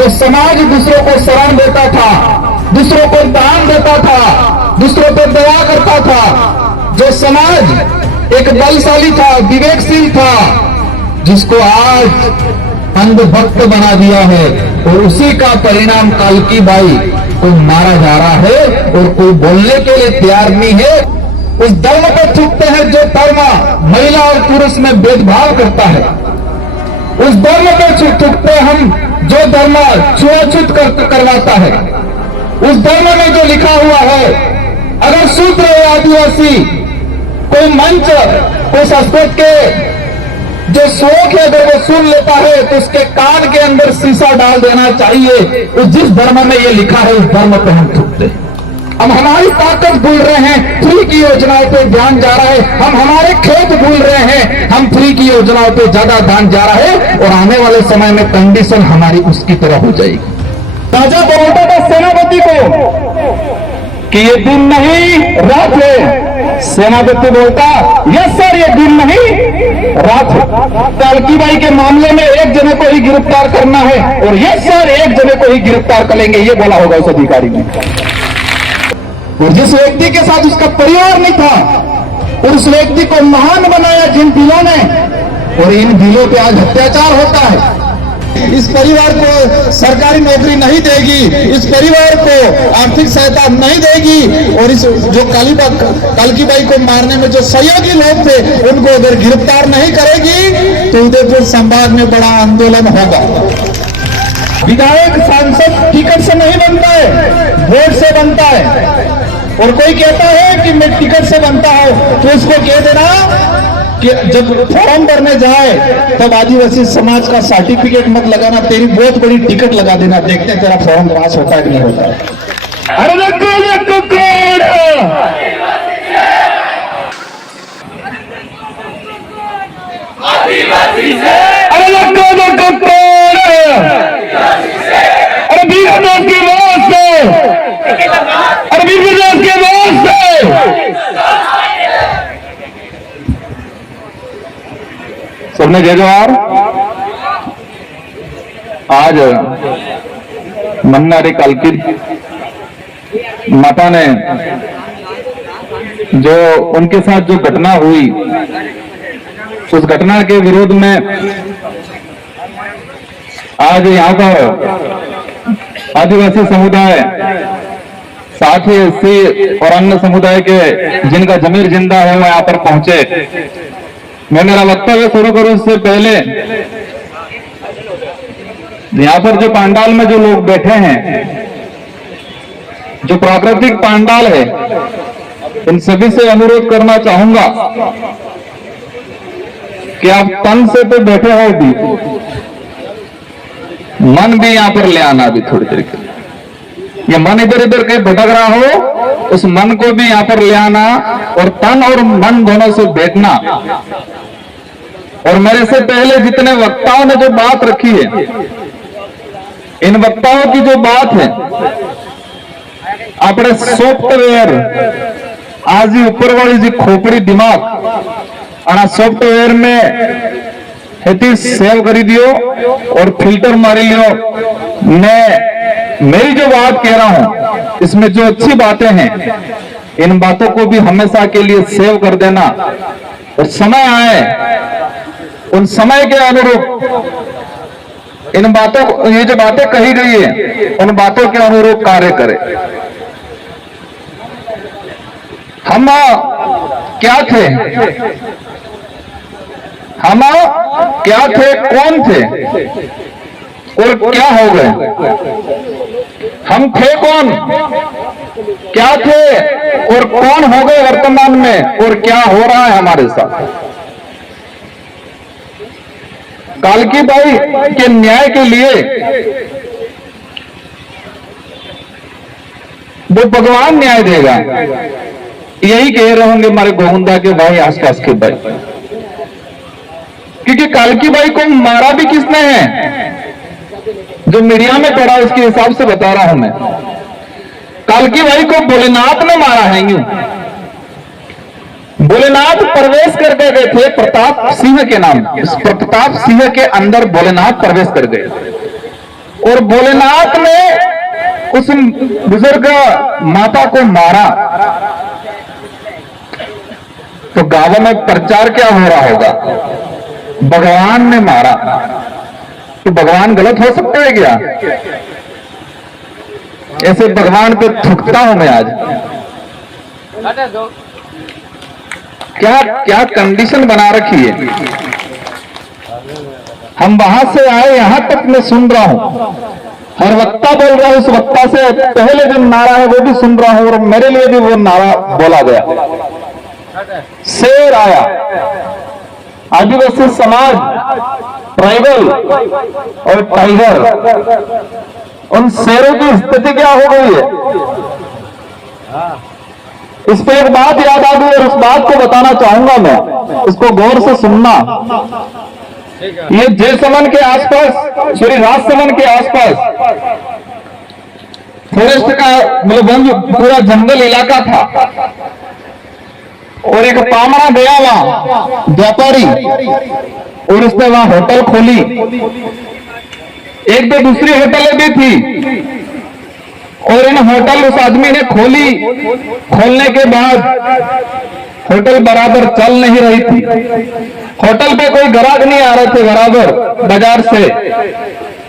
जो समाज दूसरों को शरण देता था, दूसरों को दान देता था, दूसरों पर दया करता था, जो समाज एक बलशाली था, विवेकशील था, जिसको आज अंधभक्त बना दिया है, और उसी का परिणाम कालकी बाई को मारा जा रहा है और कोई बोलने के लिए तैयार नहीं है। उस धर्म को थूकते हैं जो धर्म महिला और पुरुष में भेदभाव करता है, उस धर्म को थूकते हम जो धर्म छुआछूत करवाता है, उस धर्म में जो लिखा हुआ है अगर शूद्र या आदिवासी कोई मंच, कोई संस्कृत के जो श्लोक है अगर वो सुन लेता है तो उसके कान के अंदर शीशा डाल देना चाहिए। उस जिस धर्म में ये लिखा है उस धर्म पे हम थूकते हैं। हम हमारी ताकत भूल रहे हैं, फ्री की योजनाओं पे ध्यान जा रहा है, हम हमारे खेत भूल रहे हैं, हम फ्री की योजनाओं पे ज्यादा ध्यान जा रहा है, और आने वाले समय में कंडीशन हमारी उसकी तरह हो जाएगी। राजा बोलता था सेनापति को कि ये दिन नहीं रात है, सेनापति बोलता यस सर ये दिन नहीं रात है। कालकी बाई के मामले में एक जने को ही गिरफ्तार करना है, और यस सर एक जने को ही गिरफ्तार करेंगे, ये बोला होगा उस अधिकारी ने। और जिस व्यक्ति के साथ उसका परिवार नहीं था, उस व्यक्ति को महान बनाया जिन बिलों ने, और इन बिलों पे आज अत्याचार होता है। इस परिवार को सरकारी नौकरी नहीं देगी, इस परिवार को आर्थिक सहायता नहीं देगी, और इस जो कालकी बाई को मारने में जो सहयोगी लोग थे उनको अगर गिरफ्तार नहीं करेगी तो उदयपुर संभाग में बड़ा आंदोलन होगा। विधायक सांसद टिकट से नहीं बनता है, वोट से बनता है। और कोई कहता है कि मैं टिकट से बनता हूं, तो उसको कह देना कि जब फॉर्म भरने जाए तब आदिवासी समाज का सर्टिफिकेट मत लगाना, तेरी बहुत बड़ी टिकट लगा देना, देखते हैं तेरा फॉर्म पास होता है कि नहीं होता है। अरे सबने जय जवाहर। आज मन्नारी कालकी माता ने जो उनके साथ जो घटना हुई, उस घटना के विरोध में आज यहाँ पर आदिवासी समुदाय, साथ ही एससी और अन्य समुदाय के जिनका जमीर जिंदा है वो यहाँ पर पहुंचे। मैं मेरा वक्तव्य शुरू करूं उससे पहले यहाँ पर जो पांडाल में जो लोग बैठे हैं, जो प्राकृतिक पांडाल है, इन सभी से अनुरोध करना चाहूंगा कि आप तन से तो बैठे हो भी, मन भी यहाँ पर ले आना भी थोड़ी देर के लिए। ये मन इधर इधर कहीं भटक रहा हो, उस मन को भी यहाँ पर ले आना, और तन और मन दोनों से बैठना। और मेरे से पहले जितने वक्ताओं ने जो बात रखी है, इन वक्ताओं की जो बात है, अपने सॉफ्टवेयर आज ही ऊपर वाली जी खोपड़ी दिमाग आना सॉफ्टवेयर में हेती सेव करी दियो और फिल्टर मारी लियो। मैं मेरी जो बात कह रहा हूं इसमें जो अच्छी बातें हैं, इन बातों को भी हमेशा के लिए सेव कर देना, और समय आए उन समय के अनुरूप इन बातों, ये जो बातें कही गई है उन बातों के अनुरूप कार्य करें। हम क्या थे, हम क्या थे, कौन थे और क्या हो गए। हम थे कौन, क्या थे और कौन हो गए वर्तमान में, और क्या हो रहा है हमारे साथ। कालकी बाई के न्याय के लिए वो भगवान न्याय देगा, यही कह रहे होंगे हमारे गोविंदा के भाई, आसपास के भाई। क्योंकि कालकी बाई को मारा भी किसने है, जो मीडिया में पड़ा उसके हिसाब से बता रहा हूं मैं। कालकी बाई को भोलेनाथ ने मारा है। यूं भोलेनाथ प्रवेश कर गए थे प्रताप सिंह के नाम, प्रताप सिंह के अंदर भोलेनाथ प्रवेश कर गए। और भोलेनाथ ने उस बुजुर्ग माता को मारा, तो गांवों में प्रचार क्या हो रहा होगा? भगवान ने मारा। तो भगवान गलत हो सकता है क्या? ऐसे भगवान पे थूकता हूं मैं आज। क्या क्या कंडीशन बना रखी है। हम वहां से आए, यहां तक मैं सुन रहा हूं, हर वक्ता बोल रहा है, उस वक्ता से पहले जो नारा है वो भी सुन रहा हूं, और मेरे लिए भी वो नारा बोला गया। शेर आया, आदिवासी समाज, ट्राइबल और टाइगर, उन शेरों की स्थिति क्या हो गई है? इस पे एक बात याद आ गई और उस बात को बताना चाहूंगा मैं, इसको गौर से सुनना। ये जयसमन के आसपास, श्री राजसमन के आसपास फॉरेस्ट का मतलब वन, पूरा जंगल इलाका था, और एक पामड़ा गया वहां व्यापारी, और उसने वहां होटल खोली। एक दो दूसरी होटलें भी थी, और इन होटल उस आदमी ने खोली। खोलने के बाद होटल बराबर चल नहीं रही थी, होटल पे कोई ग्राहक नहीं आ रहे थे बराबर बाजार से,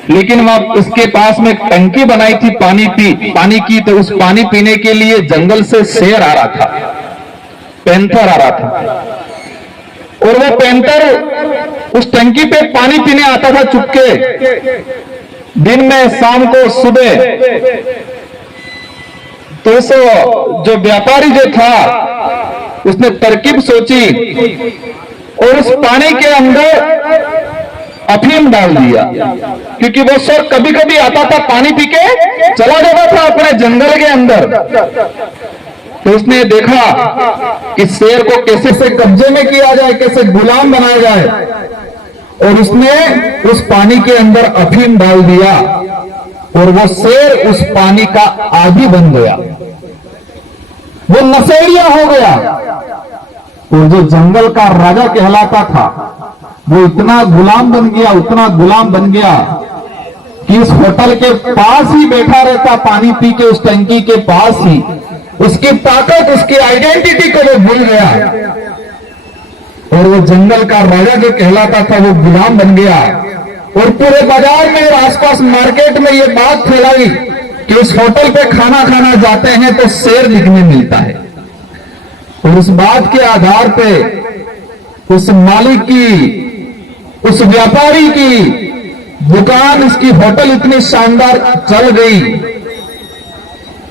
लेकिन वहां उसके पास में एक टंकी बनाई थी पानी की, तो उस पानी पीने के लिए जंगल से शेर आ रहा था, पैंथर आ रहा था, और वो पैंथर उस टंकी पे पानी पीने आता था चुपके, दिन में, शाम को, सुबह। तो उस जो व्यापारी जो था उसने तरकीब सोची और उस पानी के अंदर अफीम डाल दिया, क्योंकि वो शेर कभी कभी आता था पानी पी के चला जाता था अपने जंगल के अंदर। तो उसने देखा कि शेर को कैसे से कब्जे में किया जाए, कैसे गुलाम बनाया जाए, और उसने उस पानी के अंदर अफीम डाल दिया, और वो शेर उस पानी का आदी बन गया, वो नशेड़िया हो गया। और जो जंगल का राजा कहलाता था वो इतना गुलाम बन गया, उतना गुलाम बन गया कि उस होटल के पास ही बैठा रहता, पानी पी के उस टंकी के पास ही। उसकी ताकत, उसकी आइडेंटिटी को वो भूल गया, और वो जंगल का राजा जो कहलाता था वो गुलाम बन गया। और पूरे बाजार में और आसपास मार्केट में ये बात फैलाई कि उस होटल पे खाना खाना जाते हैं तो शेर दिखने मिलता है। और उस बात के आधार पे उस मालिक की, उस व्यापारी की दुकान, उसकी होटल इतनी शानदार चल गई,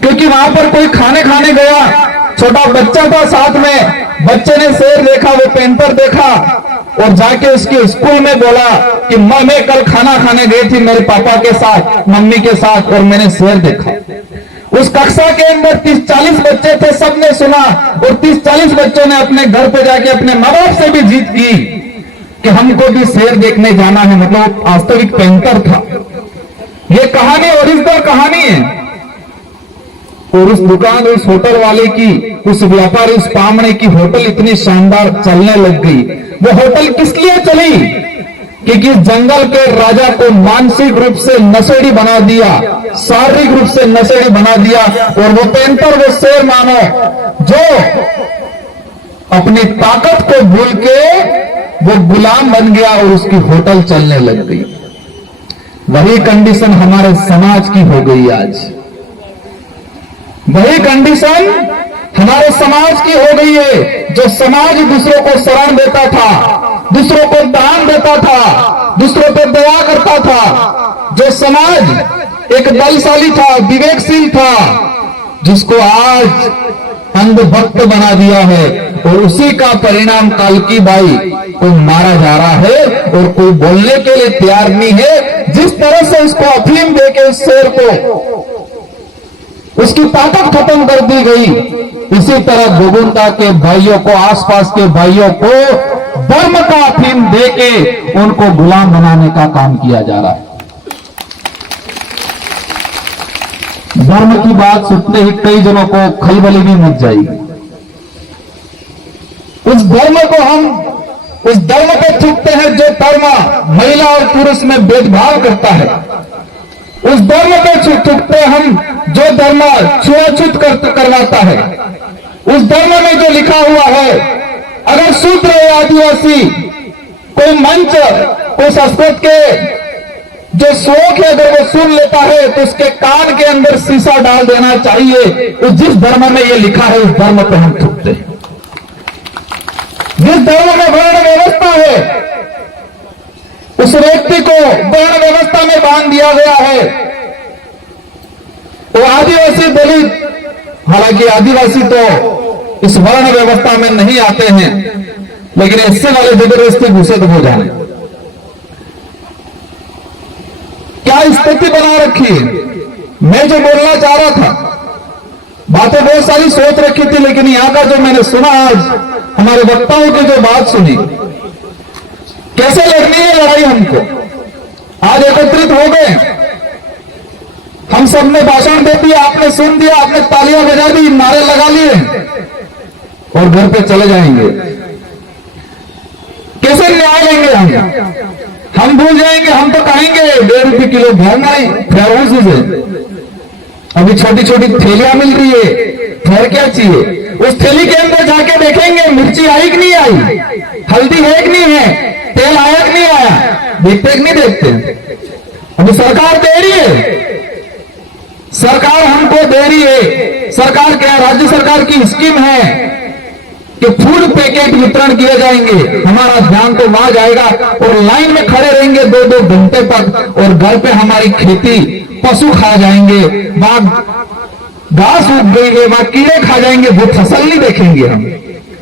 क्योंकि वहां पर कोई खाने गया, छोटा बच्चा था साथ में, बच्चे ने शेर देखा, वो पैंथर देखा, और जाके उसके स्कूल में बोला कि मैं कल खाना खाने गई थी मेरे पापा के साथ, मम्मी के साथ, और मैंने शेर देखा। उस कक्षा के अंदर 30-40 बच्चे थे, सबने सुना, और 30-40 बच्चों ने अपने घर पे जाके अपने माँ बाप से भी जीत की कि हमको भी शेर देखने जाना है। मतलब वास्तविक पैंथर था। ये कहानी ओरिजिनल कहानी है। और उस दुकान, उस होटल वाले की, उस व्यापारी, उस पामड़े की होटल इतनी शानदार चलने लग गई। वो होटल किस लिए चली? क्योंकि जंगल के राजा को मानसिक रूप से नशेड़ी बना दिया, शारीरिक रूप से नशेड़ी बना दिया, और वो पैंथर, वो शेर मानो, जो अपनी ताकत को भूल के वो गुलाम बन गया और उसकी होटल चलने लग गई। वही कंडीशन हमारे समाज की हो गई आज। वही कंडीशन हमारे समाज की हो गई है। जो समाज दूसरों को शरण देता था, दूसरों को दान देता था, दूसरों पर दया करता था, जो समाज एक बलशाली था, विवेकशील था, जिसको आज अंधभक्त बना दिया है, और उसी का परिणाम कालकी बाई कोई मारा जा रहा है और कोई बोलने के लिए तैयार नहीं है। जिस तरह से उसको अफीम देके उस शेर को उसकी ताकत खत्म कर दी गई, इसी तरह गोविंदा के भाइयों को, आसपास के भाइयों को धर्म का अफीम देके उनको गुलाम बनाने का काम किया जा रहा है। धर्म की बात सुनते ही कई जनों को खलबली भी मच जाएगी। उस धर्म को हम उस धर्म पे थूकते हैं जो धर्म महिला और पुरुष में भेदभाव करता है। उस धर्म पे थूकते हम जो धर्म छुआछूत करवाता है। उस धर्म में जो लिखा हुआ है, अगर शूद्र या आदिवासी कोई मंच, कोई संस्कृत के जो श्लोक है अगर वो सुन लेता है तो उसके कान के अंदर शीशा डाल देना चाहिए। तो जिस धर्म में ये लिखा है उस धर्म पे हम थूकते हैं। जिस धर्म में वर्ण व्यवस्था है उस व्यक्ति को वर्ण व्यवस्था में बांध दिया गया है। वो आदिवासी दलित, हालांकि आदिवासी तो इस वर्ण व्यवस्था में नहीं आते हैं, लेकिन इससे वाले जबरदस्ती घुसे तो हो जाए। क्या स्थिति बना रखी है। मैं जो बोलना चाह रहा था, बातें बहुत सारी सोच रखी थी, लेकिन यहां का जो मैंने सुना, आज हमारे वक्ताओं की जो बात सुनी, कैसे लड़नी है लड़ाई हमको। आज एकत्रित हो गए, हम सब ने भाषण दे दिया, आपने सुन दिया, आपने तालियां बजा दी, नारे लगा लिए और घर पे चले जाएंगे। कैसे न्याय लेंगे हम भूल जाएंगे। हम तो कहेंगे 1.5 रुपये किलो गेहूं फ्लावर्स से, अभी छोटी छोटी थैलियां मिल रही है, फिर क्या चाहिए। उस थैली के अंदर जाके देखेंगे मिर्ची आई कि नहीं आई, हल्दी है कि नहीं है, तेल आया कि नहीं आया, देखते कि नहीं देखते। अभी सरकार दे रही है, सरकार हमको दे रही है। सरकार क्या, राज्य सरकार की स्कीम है कि फूड पैकेट वितरण किए जाएंगे। हमारा ध्यान तो वहां जाएगा और लाइन में खड़े रहेंगे 2-2 घंटे तक, और घर पे हमारी खेती पशु खा जाएंगे, वहां घास उग गई है, वहां कीड़े खा जाएंगे, वो फसल नहीं देखेंगे हम।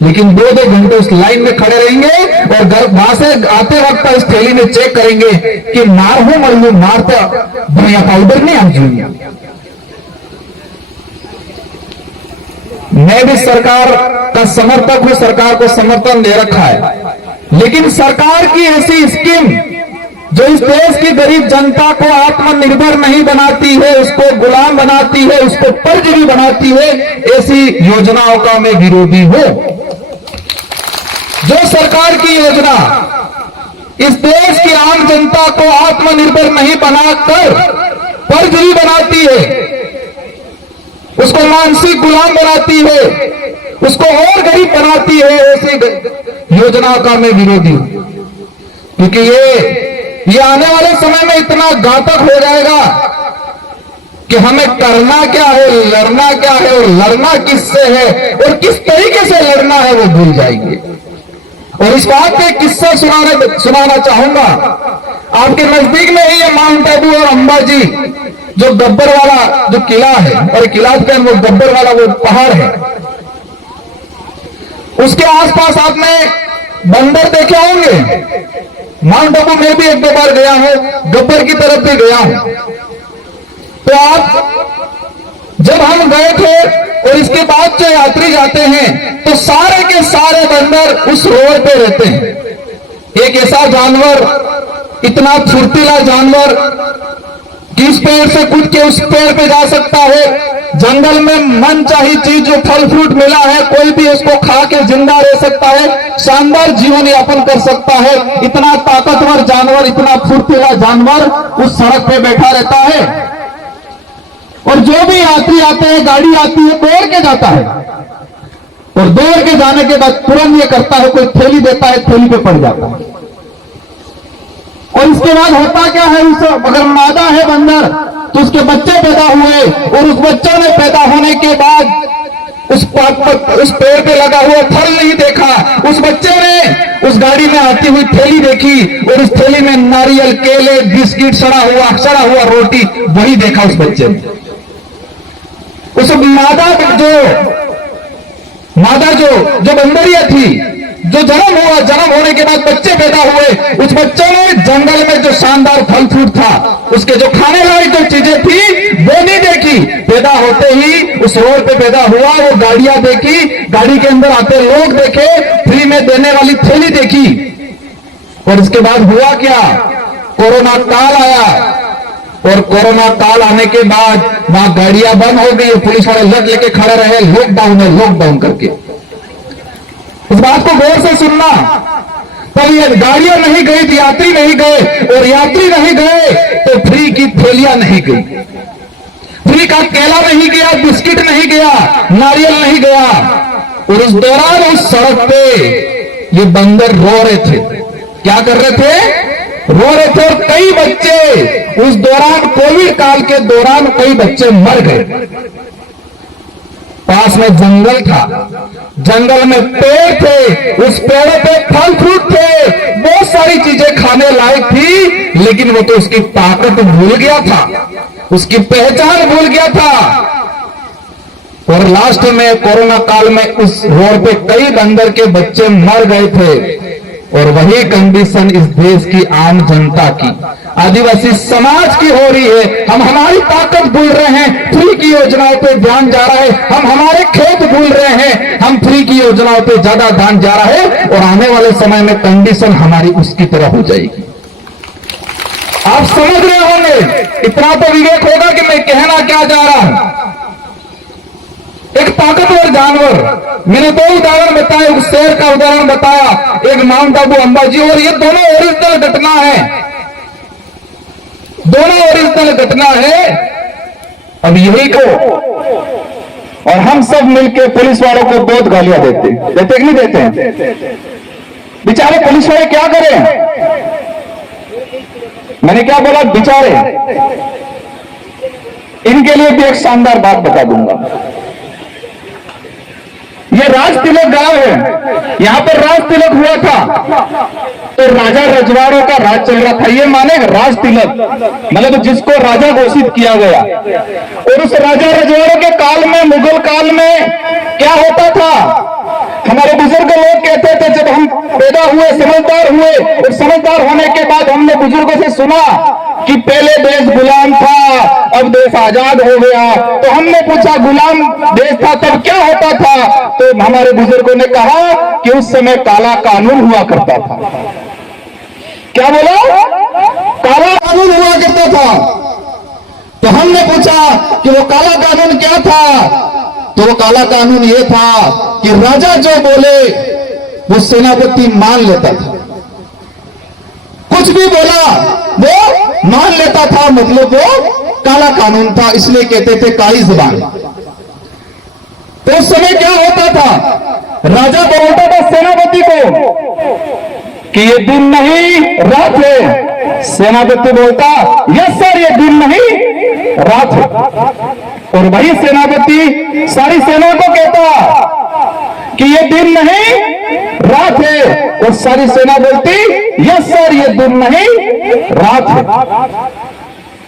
लेकिन 2-2 घंटे उस लाइन में खड़े रहेंगे और घर वहां से आते वक्त इस थैली में चेक करेंगे कि मार हो मर मारते बढ़िया पाउडर नहीं आ। मैं भी सरकार का समर्थक हूं, सरकार को समर्थन दे रखा है, लेकिन सरकार की ऐसी स्कीम जो इस देश की गरीब जनता को आत्मनिर्भर नहीं बनाती है, उसको गुलाम बनाती है, उसको परजीवी बनाती है, ऐसी योजनाओं का मैं विरोधी हूं। जो सरकार की योजना इस देश की आम जनता को आत्मनिर्भर नहीं बनाकर परजीवी बनाती है, उसको मानसिक गुलाम बनाती है, उसको और गरीब बनाती है, ऐसी योजनाओं का मैं विरोधी हूं। क्योंकि ये आने वाले समय में इतना घातक हो जाएगा कि हमें करना क्या है, लड़ना क्या है, और लड़ना किससे है और किस तरीके से लड़ना है वो भूल जाएंगे। और इस बात पे किस्सा सुनाना चाहूंगा। आपके नजदीक में ही है माउंट आबू और अंबाजी, जो गब्बर वाला जो किला है, और किला के वो गब्बर वाला वो पहाड़ है, उसके आसपास आपने बंदर देखे होंगे। माउंट आबू में भी 1-2 बार गया हूं, गब्बर की तरफ भी गया हूं। तो आप जब हम गए थे और इसके बाद जो यात्री जाते हैं तो सारे के सारे बंदर उस रोड पे रहते हैं। एक ऐसा जानवर, इतना फुर्तीला जानवर कि इस पेड़ से कूद के उस पेड़ पे जा सकता है। जंगल में मनचाही चीज जो फल फ्रूट मिला है, कोई भी उसको खा के जिंदा रह सकता है, शानदार जीवन यापन कर सकता है। इतना ताकतवर जानवर, इतना फुर्तीला जानवर उस सड़क पे बैठा रहता है, और जो भी यात्री आते हैं, गाड़ी आती है, दौड़ के जाता है, और दौड़ के जाने के बाद तुरंत ये करता है, कोई थैली देता है, थैली पे पड़ जाता है। और इसके बाद होता क्या है, उस अगर मादा है बंदर तो उसके बच्चे पैदा हुए, और उस बच्चों ने पैदा होने के बाद उस पेड़ पे लगा हुआ फल नहीं देखा, उस बच्चे ने उस गाड़ी में आती हुई थैली देखी, और उस थैली में नारियल, केले, बिस्किट, सड़ा हुआ रोटी, वही देखा उस बच्चे ने। उस मादा जो बंदरिया थी, जो जन्म होने के बाद बच्चे पैदा हुए, उस बच्चों ने जंगल में जो शानदार फल फ्रूट था, उसके जो खाने लायक जो चीजें थी वो नहीं देखी। पैदा होते ही उस रोड पे पैदा हुआ, वो गाड़ियां देखी, गाड़ी के अंदर आते लोग देखे, फ्री में देने वाली थैली देखी, और इसके बाद हुआ क्या, कोरोना काल आया, और कोरोना काल आने के बाद वहां गाड़ियां बंद हो गई, पुलिस वाले लट लेके खड़े रहे, लॉकडाउन करके। इस बात को गौर से सुनना, तब ये गाड़ियां नहीं गई तो यात्री नहीं गए, और यात्री नहीं गए तो फ्री की थैलियां नहीं गई, फ्री का केला नहीं गया, बिस्किट नहीं गया, नारियल नहीं गया। और उस दौरान उस सड़क पे ये बंदर रो रहे थे। क्या कर रहे थे? रो रहे थे। और कई बच्चे उस दौरान, कोविड काल के दौरान कई बच्चे मर गए। पास में जंगल था, जंगल में पेड़ थे, उस पेड़ों पे फल फ्रूट थे, बहुत सारी चीजें खाने लायक थी, लेकिन वो तो उसकी ताकत भूल गया था, उसकी पहचान भूल गया था। और लास्ट में कोरोना काल में उस रोड पे कई बंदर के बच्चे मर गए थे। और वही कंडीशन इस देश की आम जनता की, आदिवासी समाज की हो रही है। हम हमारी ताकत भूल रहे हैं, फ्री की योजनाओं पे ध्यान जा रहा है, हम हमारे खेत भूल रहे हैं, हम फ्री की योजनाओं पे ज्यादा ध्यान जा रहा है, और आने वाले समय में कंडीशन हमारी उसकी तरह हो जाएगी। आप समझ रहे होंगे, इतना तो विवेक होगा कि मैं कहना क्या जा रहा हूं। एक ताकतवर जानवर, मैंने दो उदाहरण बताए, एक शेर का उदाहरण बताया, एक माउंट आबू अंबाजी, और ये दोनों ओरिजिनल घटना है, दोनों ओरिजिनल घटना है। अब यही को, और हम सब मिलकर पुलिस वालों को बहुत गालियां देते कि नहीं देते हैं? बेचारे पुलिस वाले क्या करें? मैंने क्या बोला? बेचारे। इनके लिए भी एक शानदार बात बता दूंगा। ये राज तिलक गांव है, यहां पर राज तिलक हुआ था, तो राजा रजवाड़ों का राज चल रहा था। ये माने राज तिलक मतलब जिसको राजा घोषित किया गया। और उस राजा रजवाड़ों के काल में, मुगल काल में क्या होता था? हमारे बुजुर्ग लोग कहते थे, जब हम पैदा हुए, समझदार हुए, और समझदार होने के बाद हमने बुजुर्गों से सुना कि पहले देश गुलाम था, अब देश आजाद हो गया। तो हमने पूछा, गुलाम देश था तब क्या होता था? तो हमारे बुजुर्गों ने कहा कि उस समय काला कानून हुआ करता था। क्या बोला? काला कानून हुआ करता था। तो हमने पूछा कि वो काला कानून क्या था? तो वो काला कानून ये था कि राजा जो बोले वो सेनापति मान लेता था, कुछ भी बोला वो मान लेता था, मतलब वो काला कानून था, इसलिए कहते थे काली जुबान। तो उस समय क्या होता था? राजा बोलता था सेनापति को कि ये दिन नहीं रात है। सेनापति बोलता, यस सर, ये दिन नहीं रात है। और वही सेनापति सारी सेना को कहता कि ये दिन नहीं रात है, और सारी सेना बोलती, यस सर, ये दिन नहीं रात है।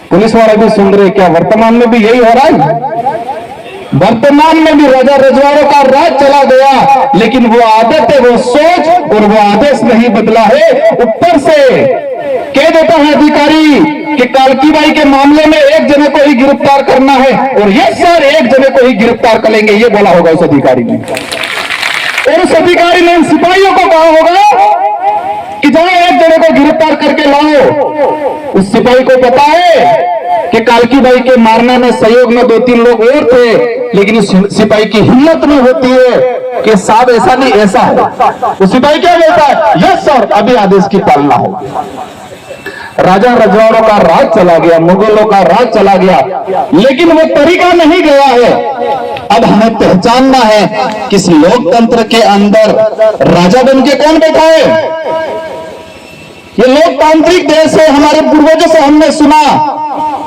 पुलिस वाले भी सुन रहे, क्या वर्तमान में भी यही हो रहा है? वर्तमान में भी राजा रजवाड़ों का राज चला गया, लेकिन वो आदत है, वो सोच और वो आदेश नहीं बदला है। ऊपर से कह देता है अधिकारी कि कालकी बाई के मामले में एक जने को ही गिरफ्तार करना है, और ये सर एक जने को ही गिरफ्तार करेंगे, ये बोला होगा उस अधिकारी ने। और उस अधिकारी ने सिपाहियों को कहा होगा कि जाओ एक जने को गिरफ्तार करके लाओ। उस सिपाही को पता है कि कालकी बाई के मारने में सहयोग में 2-3 लोग और थे, लेकिन उस सिपाही की हिम्मत नहीं होती है कि साहब ऐसा नहीं ऐसा है। वो सिपाही क्या बोलता है? यस सर, अभी आदेश की पालना हो। राजा रजवाड़ों का राज चला गया, मुगलों का राज चला गया, लेकिन वो तरीका नहीं गया है। अब हमें पहचानना है कि इस लोकतंत्र के अंदर राजा बन के कौन बैठा है। ये लोकतांत्रिक देश है। हमारे पूर्वजों से हमने सुना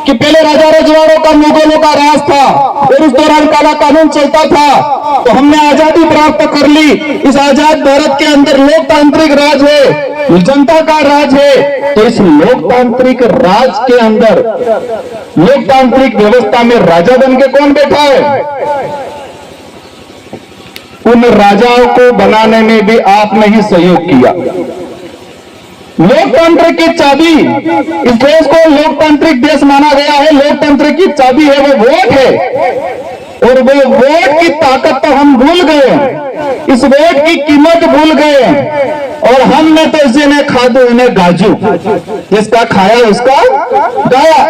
कि पहले राजा रजवाड़ों का, मुगलों का राज था, और उस दौरान काला कानून चलता था। तो हमने आजादी प्राप्त कर ली। इस आजाद भारत के अंदर लोकतांत्रिक राज है, जनता का राज है। तो इस लोकतांत्रिक राज के अंदर, लोकतांत्रिक व्यवस्था में राजा बन के कौन बैठा है? उन राजाओं को बनाने में भी आपने ही सहयोग किया। लोकतंत्र की चाबी, इस देश को लोकतांत्रिक देश माना गया है, लोकतंत्र की चाबी है वो वोट है। और वो वोट की ताकत तो हम भूल गए, इस वोट की कीमत भूल गए। और हमने तो जिन्हें खादो उन्हें गाजू, जिसका खाया उसका गाया।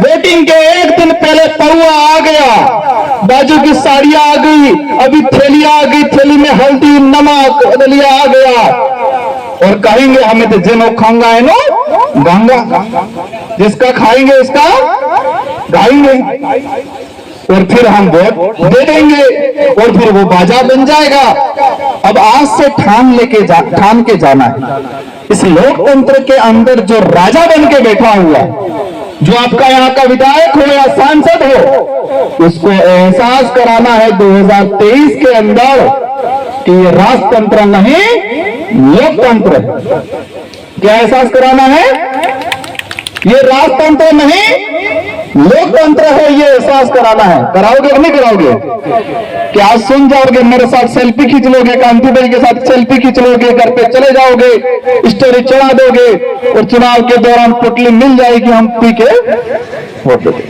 वोटिंग के एक दिन पहले पौआ आ गया, बाजू की साड़ियां आ गई, अभी थैलियां आ गई, थैली में हल्दी, नमक, दलिया आ गया। और कहेंगे हमें तो जिनो खाऊंगा है नो गंगा, जिसका खाएंगे उसका गाएंगे, और फिर हम वोट दे देंगे और फिर वो बाजा बन जाएगा। अब आज से ठान के जाना है, इस लोकतंत्र के अंदर जो राजा बन के बैठा हुआ, जो आपका यहाँ का विधायक हो या सांसद हो, उसको एहसास कराना है 2023 के अंदर कि ये राजतंत्र नहीं लोकतंत्र है। क्या एहसास कराना है? ये राजतंत्र नहीं लोकतंत्र है, ये एहसास कराना है। कराओगे कि नहीं कराओगे? क्या आज सुन जाओगे, मेरे साथ सेल्फी खींच लोगे, कांति भाई के साथ सेल्फी खींच लोगे, घर पे चले जाओगे, स्टोरी चढ़ा दोगे और चुनाव के दौरान पुतली मिल जाएगी, हम पी के वोट देंगे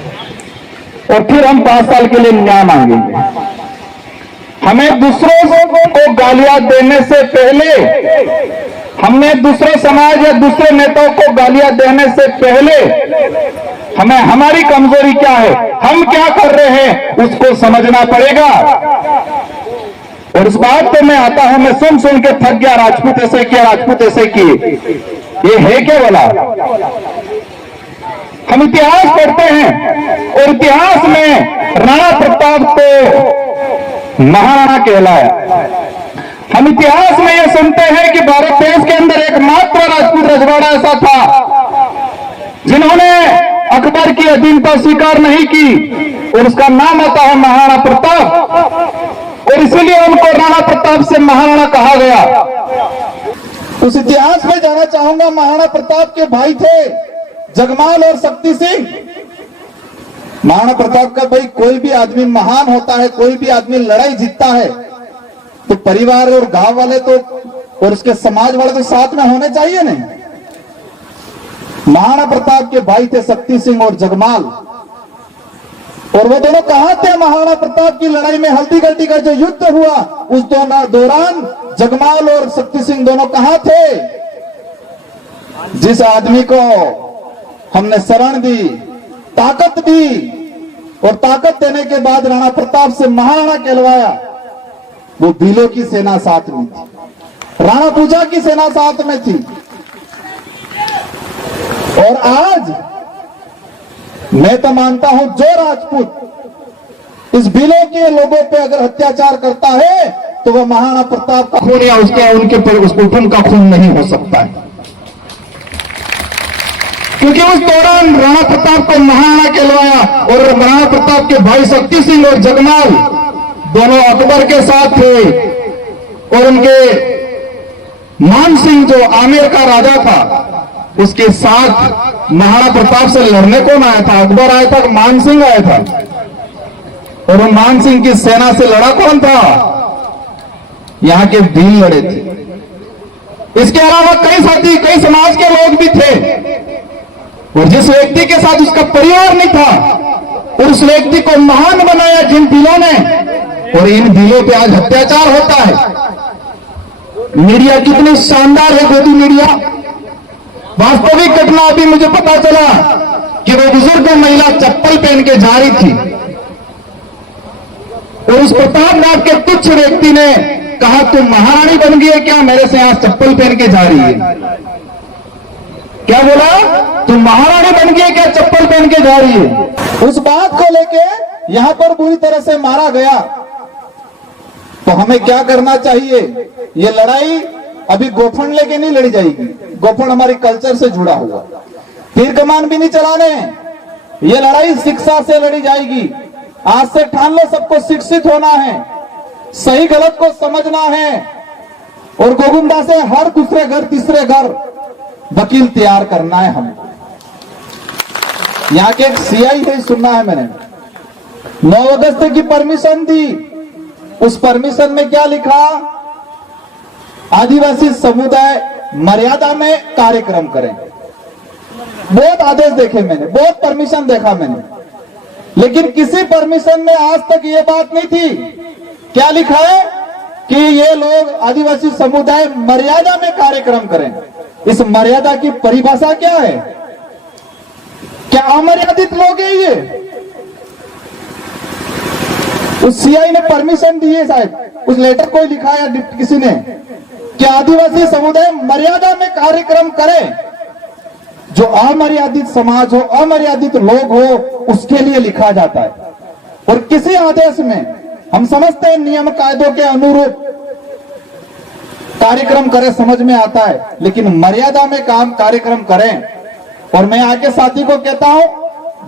और फिर हम 5 साल के लिए न्याय मांगेंगे। हमें दूसरों को गालियां देने से पहले, हमने दूसरे समाज या दूसरे नेताओं को गालियां देने से पहले हमें हमारी कमजोरी क्या है, हम क्या कर रहे हैं, उसको समझना पड़ेगा। और इस बात पे मैं आता हूं, मैं सुन के थक गया, राजपूत ऐसे किया, राजपूत ऐसे किए, ये है क्या बोला? हम इतिहास पढ़ते हैं और इतिहास में राणा प्रताप को महाराणा कहलाया। हम इतिहास में यह सुनते हैं कि भारत देश के अंदर एकमात्र राजपूत रजवाड़ा ऐसा था जिन्होंने अकबर की अधीनता स्वीकार नहीं की, और उसका नाम आता है महाराणा प्रताप, और इसीलिए उनको राणा प्रताप से महाराणा कहा गया। उस इतिहास में जाना चाहूंगा, महाराणा प्रताप के भाई थे जगमाल और शक्ति सिंह। महाराणा प्रताप का भाई, कोई भी आदमी महान होता है, कोई भी आदमी लड़ाई जीतता है तो परिवार और गांव वाले तो और उसके समाज वाले तो साथ में होने चाहिए नहीं। महाराणा प्रताप के भाई थे शक्ति सिंह और जगमाल, और वो दोनों कहां थे? महाराणा प्रताप की लड़ाई में हल्दी घाटी का जो युद्ध हुआ उस दौरान जगमाल और शक्ति सिंह दोनों कहां थे? जिस आदमी को हमने शरण दी, ताकत दी, और ताकत देने के बाद राणा प्रताप से महाराणा कहलवाया, वो भीलों की सेना साथ में थी, राणा पूजा की सेना साथ में थी। और आज मैं तो मानता हूं, जो राजपूत इस भीलों के लोगों पे अगर अत्याचार करता है तो वह महाराणा प्रताप का खून या उनके पर उस कुटुंब का खून नहीं हो सकता है, क्योंकि उस दौरान राणा प्रताप को महाराणा कहलवाया। और राणा प्रताप के भाई शक्ति सिंह और जगमाल दोनों अकबर के साथ थे, और उनके मान सिंह जो आमेर का राजा था, उसके साथ महाराणा प्रताप से लड़ने कौन आया था? अकबर आया था, मान सिंह आया था। और वो मान सिंह की सेना से लड़ा कौन था? यहां के भील लड़े थे। इसके अलावा कई साथी, कई समाज के लोग भी थे, और जिस व्यक्ति के साथ उसका परिवार नहीं था, और उस व्यक्ति को महान बनाया जिन भीलों ने, और इन भीलों पे आज अत्याचार होता है। मीडिया कितनी शानदार है, गोदी मीडिया। वास्तविक घटना अभी मुझे पता चला कि वो बुजुर्ग महिला चप्पल पहन के जा रही थी, और उस प्रतापनाथ के तुच्छ व्यक्ति ने कहा, तुम महारानी बन गई है क्या, मेरे से यहां चप्पल पहन के जा रही है? क्या बोला? तुम महारानी बन गई है क्या, चप्पल पहन के जा रही है? उस बात को लेके यहां पर बुरी तरह से मारा गया। तो हमें क्या करना चाहिए? ये लड़ाई अभी गोफन लेके नहीं लड़ी जाएगी, गोफन हमारी कल्चर से जुड़ा हुआ, तीर कमान भी नहीं चलाने, ये लड़ाई शिक्षा से लड़ी जाएगी। आज से ठान लो, सबको शिक्षित होना है, सही गलत को समझना है, और गोविंदा से हर दूसरे घर तीसरे घर वकील तैयार करना है। हमको यहाँ के एक सीआई है, सुनना है मैंने, 9 अगस्त की परमिशन दी। उस परमिशन में क्या लिखा? आदिवासी समुदाय मर्यादा में कार्यक्रम करें। बहुत आदेश देखे मैंने, बहुत परमिशन देखा मैंने, लेकिन किसी परमिशन में आज तक ये बात नहीं थी। क्या लिखा है कि ये लोग आदिवासी समुदाय मर्यादा में कार्यक्रम करें। इस मर्यादा की परिभाषा क्या है? क्या अमर्यादित लोग हैं ये? उस सीआई ने परमिशन दी है शायद, उस लेटर कोई लिखा है किसी ने, कि आदिवासी समुदाय मर्यादा में कार्यक्रम करे। जो अमर्यादित समाज हो, अमर्यादित लोग हो, उसके लिए लिखा जाता है। और किसी आदेश में हम समझते हैं नियम कायदों के अनुरूप कार्यक्रम करें, समझ में आता है, लेकिन मर्यादा में काम कार्यक्रम करें। और मैं आके साथी को कहता हूं,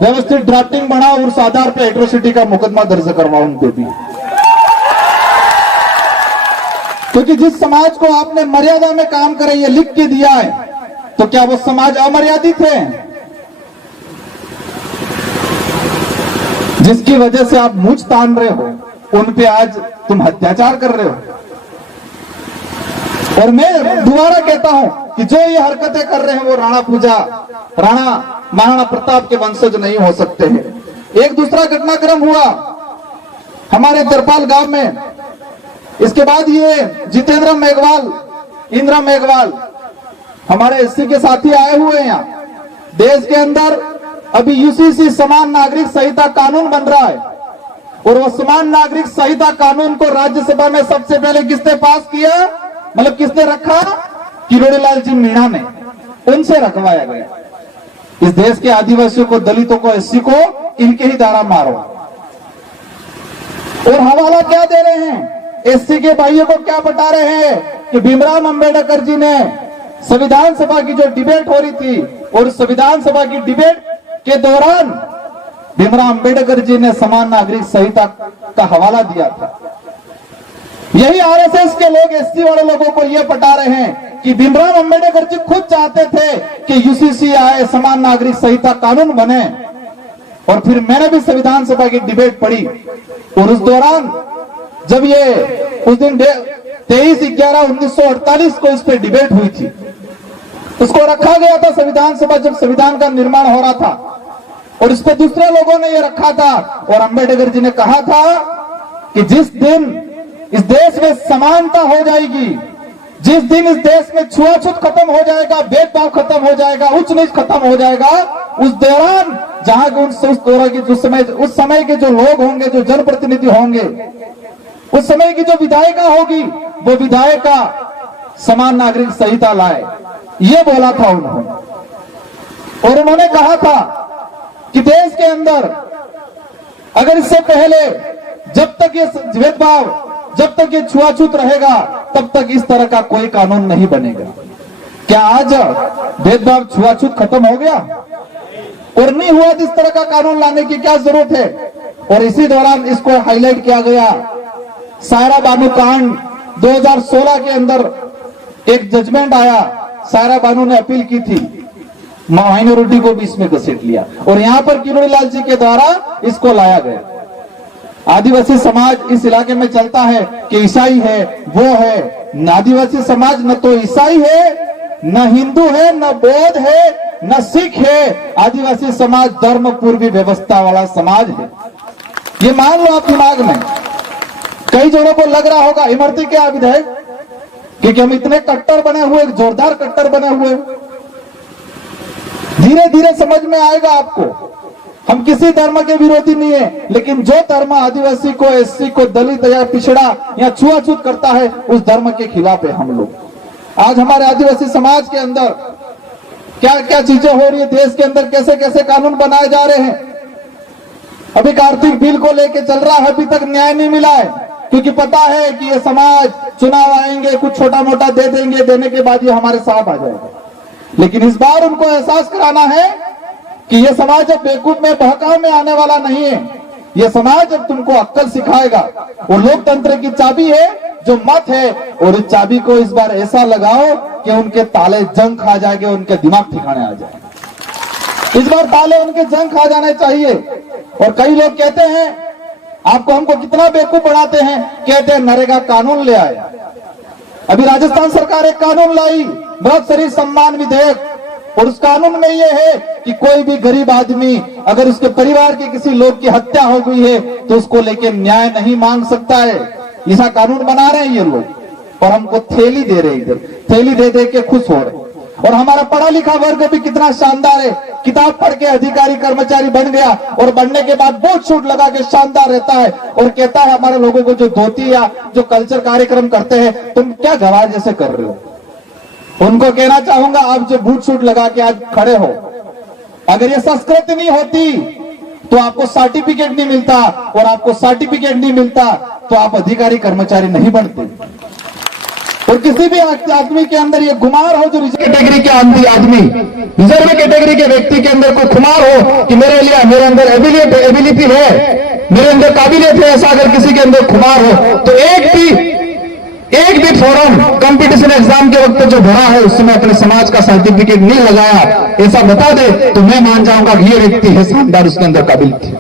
व्यवस्थित ड्राफ्टिंग बनाओ और उस आधार पर एट्रोसिटी का मुकदमा दर्ज करवाओ उन पे भी। क्योंकि जिस समाज को आपने मर्यादा में काम करे ये लिख के दिया है, तो क्या वो समाज अमर्यादित है? जिसकी वजह से आप मूंछ तान रहे हो, उन पे आज तुम अत्याचार कर रहे हो। और मैं दोबारा कहता हूं कि जो ये हरकतें कर रहे हैं वो राणा पूजा, राणा महाराणा प्रताप के वंशज नहीं हो सकते हैं। एक दूसरा घटनाक्रम हुआ हमारे दरपाल गांव में। इसके बाद ये जितेंद्र मेघवाल, इंद्र मेघवाल हमारे एससी के साथी आए हुए हैं यहाँ। देश के अंदर अभी यूसीसी समान नागरिक संहिता कानून बन रहा है, और वो समान नागरिक संहिता कानून को राज्यसभा में सबसे पहले किसने पास किया, मतलब किसने रखा? किरोड़ीलाल जी मीणा ने, उनसे रखवाया गया। इस देश के आदिवासियों को, दलितों को, एससी को इनके ही द्वारा मारो। और हवाला क्या दे रहे हैं? एससी के भाइयों को क्या बता रहे हैं कि भीमराव अंबेडकर जी ने संविधान सभा की जो डिबेट हो रही थी, और संविधान सभा की डिबेट के दौरान भीमराव अंबेडकर जी ने समान नागरिक संहिता का हवाला दिया था। यही आरएसएस के लोग एससी वाले लोगों को यह बता रहे हैं कि भीमराव अंबेडकर जी खुद चाहते थे कि यूसीसी आए, समान नागरिक संहिता कानून बने। और फिर मैंने भी संविधान सभा की डिबेट पढ़ी, और उस दौरान जब ये उस दिन 23/11/1948 को इस पे डिबेट हुई थी, उसको रखा गया था संविधान सभा, जब संविधान का निर्माण हो रहा था, और इस पे दूसरे लोगों ने ये रखा था। और अंबेडकर जी ने कहा था कि जिस दिन इस देश में समानता हो जाएगी, जिस दिन इस देश में छुआछूत खत्म हो जाएगा, भेदभाव खत्म हो जाएगा, उच्च नीच खत्म हो जाएगा, उस दौरान जहां के उस समय के जो लोग होंगे, जो जनप्रतिनिधि होंगे, उस समय की जो विधायिका होगी, वो विधायिका समान नागरिक संहिता लाए, ये बोला था उन्होंने। और उन्होंने कहा था कि देश के अंदर अगर इससे पहले जब तक ये भेदभाव, जब तक ये छुआछूत रहेगा, तब तक इस तरह का कोई कानून नहीं बनेगा। क्या आज भेदभाव, छुआछूत खत्म हो गया? और नहीं हुआ, इस तरह का कानून लाने की क्या जरूरत है? और इसी दौरान इसको हाईलाइट किया गया। सायरा बानू कांड 2016 के अंदर एक जजमेंट आया, सायरा बानू ने अपील की थी, माइनॉरिटी को भी इसमें घसीट लिया, और यहां पर किरोड़ीलाल जी के द्वारा इसको लाया गया। आदिवासी समाज इस इलाके में चलता है कि ईसाई है, वो है। आदिवासी समाज न तो ईसाई है, न हिंदू है, न बौद्ध है, न सिख है। आदिवासी समाज धर्म पूर्वी व्यवस्था वाला समाज है। ये मान लो आप दिमाग में। कई जनों को लग रहा होगा इमरती क्या विधायक, क्योंकि हम इतने कट्टर बने हुए, जोरदार कट्टर बने हुए। धीरे धीरे समझ में आएगा आपको। हम किसी धर्म के विरोधी नहीं है, लेकिन जो धर्म आदिवासी को, एससी को, दलित या पिछड़ा या छुआछूत करता है, उस धर्म के खिलाफ है हम लोग। आज हमारे आदिवासी समाज के अंदर क्या क्या चीजें हो रही है, देश के अंदर कैसे कैसे कानून बनाए जा रहे हैं। अभी कार्तिक बिल को लेके चल रहा है, अभी तक न्याय नहीं मिला है, क्योंकि पता है कि ये समाज चुनाव आएंगे, कुछ छोटा मोटा दे देंगे, देने के बाद ये हमारे साथ आ जाएगा। लेकिन इस बार उनको एहसास कराना है कि ये समाज अब बेवकूफ में, बहकाव में आने वाला नहीं है। ये समाज अब तुमको अक्ल सिखाएगा। वो लोकतंत्र की चाबी है जो मत है, और इस चाबी को इस बार ऐसा लगाओ कि उनके ताले जंग खा जाएंगे, उनके दिमाग ठिकाने आ जाए। इस बार ताले उनके जंग खा जाने चाहिए। और कई लोग कहते हैं आपको, हमको कितना बेवकूफ बनाते हैं, कहते हैं नरेगा कानून ले आए। अभी राजस्थान सरकार एक कानून लाई, मृत शरीर सम्मान विधेयक, और उस कानून में यह है कि कोई भी गरीब आदमी अगर उसके परिवार के किसी लोग की हत्या हो गई है तो उसको लेके न्याय नहीं मांग सकता है। ऐसा कानून बना रहे हैं ये लोग, और हमको थैली दे रहे, इधर थैली दे दे के खुश हो रहे। और हमारा पढ़ा लिखा वर्ग भी कितना शानदार है, किताब पढ़ के अधिकारी कर्मचारी बन गया और बनने के बाद बूट शूट लगा के शानदार रहता है और कहता है हमारे लोगों को जो धोती या जो कल्चर कार्यक्रम करते हैं तुम क्या गवाह जैसे कर रहे हो। उनको कहना चाहूंगा आप जो बूट शूट लगा के आज खड़े हो, अगर ये संस्कृति नहीं होती तो आपको सर्टिफिकेट नहीं मिलता, और आपको सर्टिफिकेट नहीं मिलता तो आप अधिकारी कर्मचारी नहीं बनते। और किसी भी आदमी के अंदर ये गुमार हो, जो कैटेगरी के आदमी, रिजर्व कैटेगरी के व्यक्ति के अंदर कोई खुमार हो कि मेरे अंदर एबिलिटी है, मेरे अंदर काबिलियत है, ऐसा अगर किसी के अंदर खुमार हो तो एक भी फॉर्म कंपटीशन एग्जाम के वक्त जो भरा है उसमें अपने समाज का सर्टिफिकेट नहीं लगाया, ऐसा बता दे तो मैं मान जाऊंगा कि ये व्यक्ति है शानदार, उसके अंदर काबिलियत है।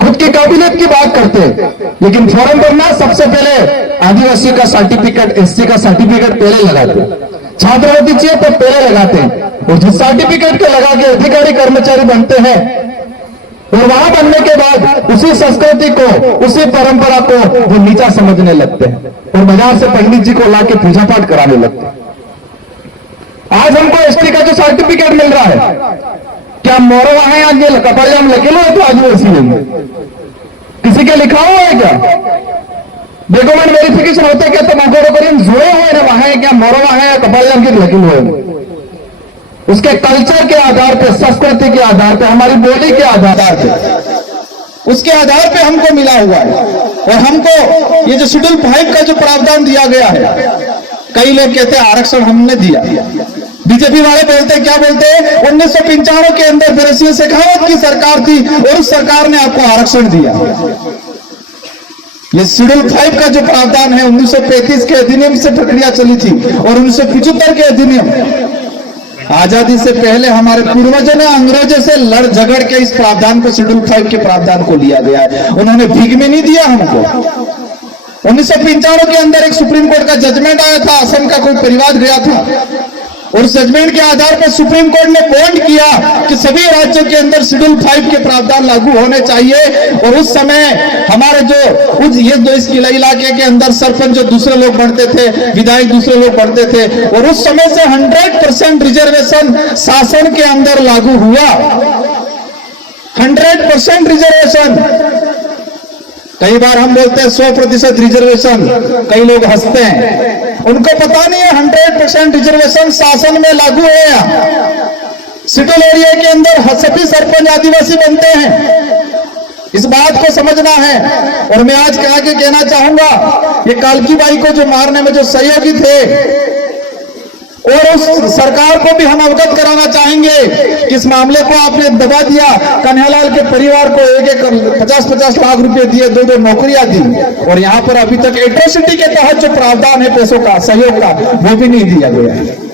खुद की काबिलियत की बात करते हैं, लेकिन फॉर्म भरना सबसे पहले आदिवासी का सर्टिफिकेट, एससी का सर्टिफिकेट पहले लगाते हैं, छात्रवृत्ति चाहिए तो पहले लगाते हैं, और जिस सर्टिफिकेट के लगा के अधिकारी कर्मचारी बनते हैं और वहां बनने के बाद उसी संस्कृति को, उसी परंपरा को वो नीचा समझने लगते हैं और बाजार से पंडित जी को लाके पूजा पाठ कराने लगते हैं। आज हमको एसटी का जो सर्टिफिकेट मिल रहा है, क्या मोरवा है आज ये कपड़े हम लगे लो तो आदिवासी लेंगे, किसी के लिखा हुआ है क्या? डॉक्यूमेंट वेरिफिकेशन होते क्या तो मगोड़ो करीन जोड़े हुए ना वहां है क्या मोरवा है या कपड़े हम के लगे हुए, उसके कल्चर के आधार पे, संस्कृति के आधार पे, हमारी बोली के आधार पे, उसके आधार पे हमको मिला हुआ है। और हमको ये जो शेड्यूल 5 का जो प्रावधान दिया गया है, कई लोग कहते हैं आरक्षण हमने दिया, बीजेपी वाले बोलते हैं, क्या बोलते हैं 1995 के अंदर फिर शेखावत की सरकार थी और उस सरकार ने आपको आरक्षण दिया। ये शेड्यूल 5 का जो प्रावधान है 1935 के अधिनियम से प्रक्रिया चली थी और 1975 के अधिनियम, आजादी से पहले हमारे पूर्वजों ने अंग्रेजों से लड़ झगड़ के इस प्रावधान को, शेड्यूल 5 के प्रावधान को लिया गया है। उन्होंने भीख में नहीं दिया हमको। 1995 के अंदर एक सुप्रीम कोर्ट का जजमेंट आया था, असम का कोई परिवार गया था और उस जजमेंट के आधार पर सुप्रीम कोर्ट ने पॉइंट किया कि सभी राज्यों के अंदर शेड्यूल 5 के प्रावधान लागू होने चाहिए। और उस समय हमारे जो इस इलाके के अंदर सरपंच जो दूसरे लोग बनते थे, विधायक दूसरे लोग बनते थे, और उस समय से 100% रिजर्वेशन शासन के अंदर लागू हुआ। 100% रिजर्वेशन। कई बार हम बोलते हैं 100% रिजर्वेशन, कई लोग हंसते हैं, उनको पता नहीं है 100% रिजर्वेशन शासन में लागू है। शेड्यूल एरिया के अंदर सभी सरपंच आदिवासी बनते हैं, इस बात को समझना है। और मैं आज आगे कहना चाहूंगा, ये कालकी बाई को जो मारने में जो सहयोगी थे, और उस सरकार को भी हम अवगत कराना चाहेंगे कि इस मामले को आपने दबा दिया। कन्हैयालाल के परिवार को 50-50 लाख रुपए दिए, 2 नौकरियां दी, और यहाँ पर अभी तक एट्रोसिटी के तहत जो प्रावधान है पैसों का, सहयोग का, वो भी नहीं दिया गया है।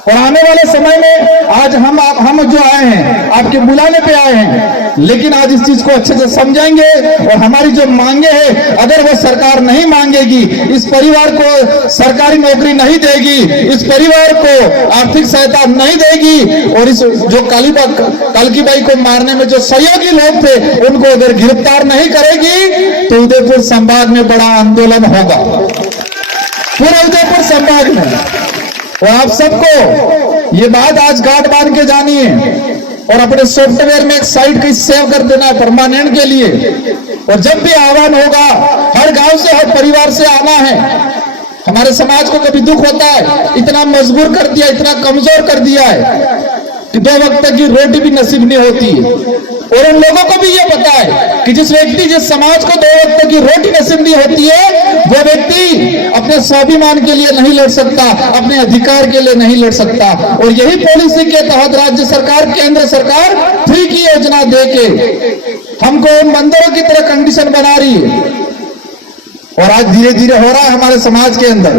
और आने वाले समय में आज हम जो आए हैं आपके बुलाने पे आए हैं, लेकिन आज इस चीज को अच्छे से समझेंगे और हमारी जो मांगे हैं, अगर वो सरकार नहीं मांगेगी, इस परिवार को सरकारी नौकरी नहीं देगी, इस परिवार को आर्थिक सहायता नहीं देगी, और इस जो कालकी बाई को मारने में जो सहयोगी लोग थे उनको अगर गिरफ्तार नहीं करेगी तो उदयपुर संभाग में बड़ा आंदोलन होगा, पूरे उदयपुर संभाग में। और आप सबको ये बात आज गांठ बांध के जानी है और अपने सॉफ्टवेयर में एक साइट की सेव कर देना है परमानेंट के लिए। और जब भी आह्वान होगा, हर गांव से, हर परिवार से आना है। हमारे समाज को कभी दुख होता है, इतना मजबूर कर दिया, इतना कमजोर कर दिया है कि 2 वक्त की रोटी भी नसीब नहीं होती है। और उन लोगों को भी ये पता है कि जिस समाज को 2 वक्त की रोटी नसीब नहीं होती है, वो व्यक्ति अपने स्वाभिमान के लिए नहीं लड़ सकता, अपने अधिकार के लिए नहीं लड़ सकता। और यही पॉलिसी के तहत राज्य सरकार, केंद्र सरकार फ्री की योजना देके हमको मंदिरों की तरह कंडीशन बना रही है। और आज धीरे धीरे हो रहा है हमारे समाज के अंदर।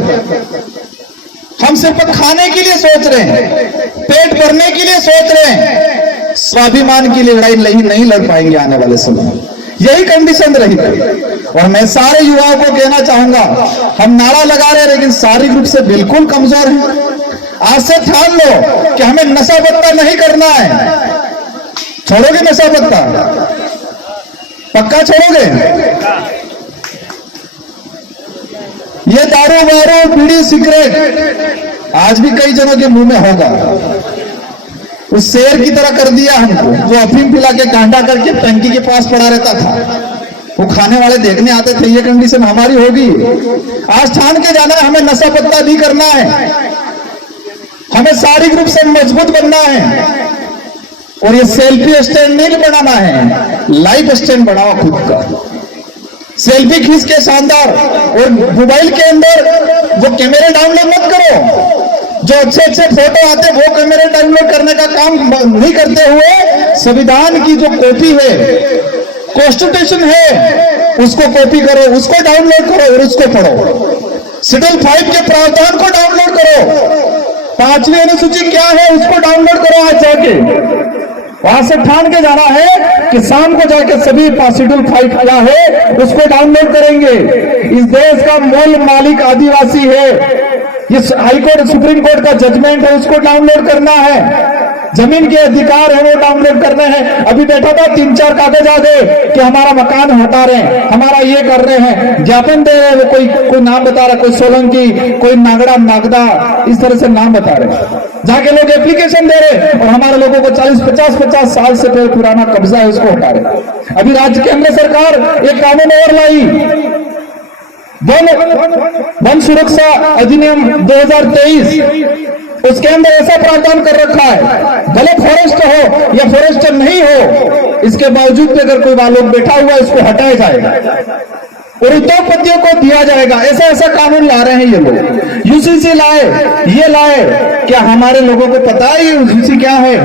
हम सिर्फ खाने के लिए सोच रहे हैं, पेट भरने के लिए सोच रहे हैं, स्वाभिमान की लड़ाई नहीं लड़ पाएंगे आने वाले समय। यही कंडीशन रही है। और मैं सारे युवाओं को कहना चाहूंगा, हम नारा लगा रहे हैं लेकिन शारीरिक रूप से बिल्कुल कमजोर हैं। आज से ठान लो कि हमें नशा पत्ता नहीं करना है। छोड़ोगे नशा पत्ता? पक्का छोड़ोगे? ये दारू वारू, बीड़ी, सिगरेट आज भी कई जनों के मुंह में होगा। उस शेर की तरह कर दिया हमको, जो अफीम पिला के कांटा करके टंकी के पास पड़ा रहता था। वो खाने वाले देखने आते थे। ये कंडीशन हमारी होगी। आज ठान के जाना है, हमें नशा पत्ता नहीं करना है, हमें शारीरिक रूप से मजबूत बनना है। और ये सेल्फी स्टैंड नहीं बनाना है, लाइफ स्टैंड बनाओ खुद का। सेल्फी खींच के शानदार, और मोबाइल के अंदर वो कैमरे डाउनलोड मत करो। जो अच्छे अच्छे फोटो आते वो कैमरे डाउनलोड करने का काम नहीं करते हुए, संविधान की जो कॉपी है, कॉन्स्टिट्यूशन है, उसको कॉपी करो, उसको डाउनलोड करो और उसको पढ़ो। शेड्यूल 5 के प्रावधान को डाउनलोड करो। 5वीं अनुसूची क्या है उसको डाउनलोड करो। आज जाके वहां से ठान के जाना है कि शाम को जाके सभी शेड्यूल 5 क्या है उसको डाउनलोड करेंगे। इस देश का मूल मालिक आदिवासी है। ये हाईकोर्ट सुप्रीम कोर्ट का जजमेंट है, उसको डाउनलोड करना है। जमीन के अधिकार है वो डाउनलोड करने हैं। अभी बैठा था 3-4 कागज आ गए कि हमारा मकान हटा रहे हैं, हमारा ये कर रहे हैं, ज्ञापन दे रहे हैं। कोई नाम बता रहा है, कोई सोलंकी, कोई नागड़ा नागदा, इस तरह से नाम बता रहे हैं। जाके लोग एप्लीकेशन दे रहे और हमारे लोगों को 40-50 साल से पुराना कब्जा है उसको हटा रहे। अभी राज्य केंद्र सरकार एक कानून और लाई, वन सुरक्षा अधिनियम 2023। उसके अंदर ऐसा प्रावधान कर रखा है, भले फॉरेस्ट हो या फॉरेस्टर नहीं हो, इसके बावजूद भी अगर कोई लोग बैठा हुआ है उसको हटाया जाएगा और उद्योगपतियों को दिया जाएगा। ऐसा ऐसा कानून ला रहे हैं ये लोग। यूसीसी लाए, ये लाए। क्या हमारे लोगों को पता है ये यूसीसी क्या है,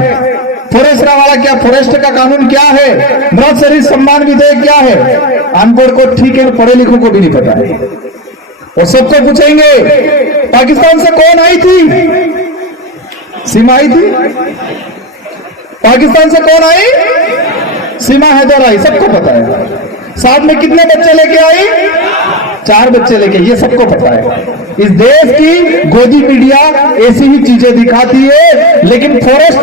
फॉरेस्ट वाला क्या, फॉरेस्ट का कानून क्या है, मृत शरीर सम्मान विधेयक क्या है? अनपढ़ को ठीक है, पढ़े लिखों को भी नहीं पता है। और सबको पूछेंगे पाकिस्तान से कौन आई थी? सीमा आई थी। पाकिस्तान से कौन आई? सीमा हैदर आई, सबको पता है। साथ में कितने बच्चे लेके आई? 4 बच्चे लेके, ये सबको पता है। इस देश की गोदी मीडिया ऐसी ही चीजें दिखाती है, लेकिन फॉरेस्ट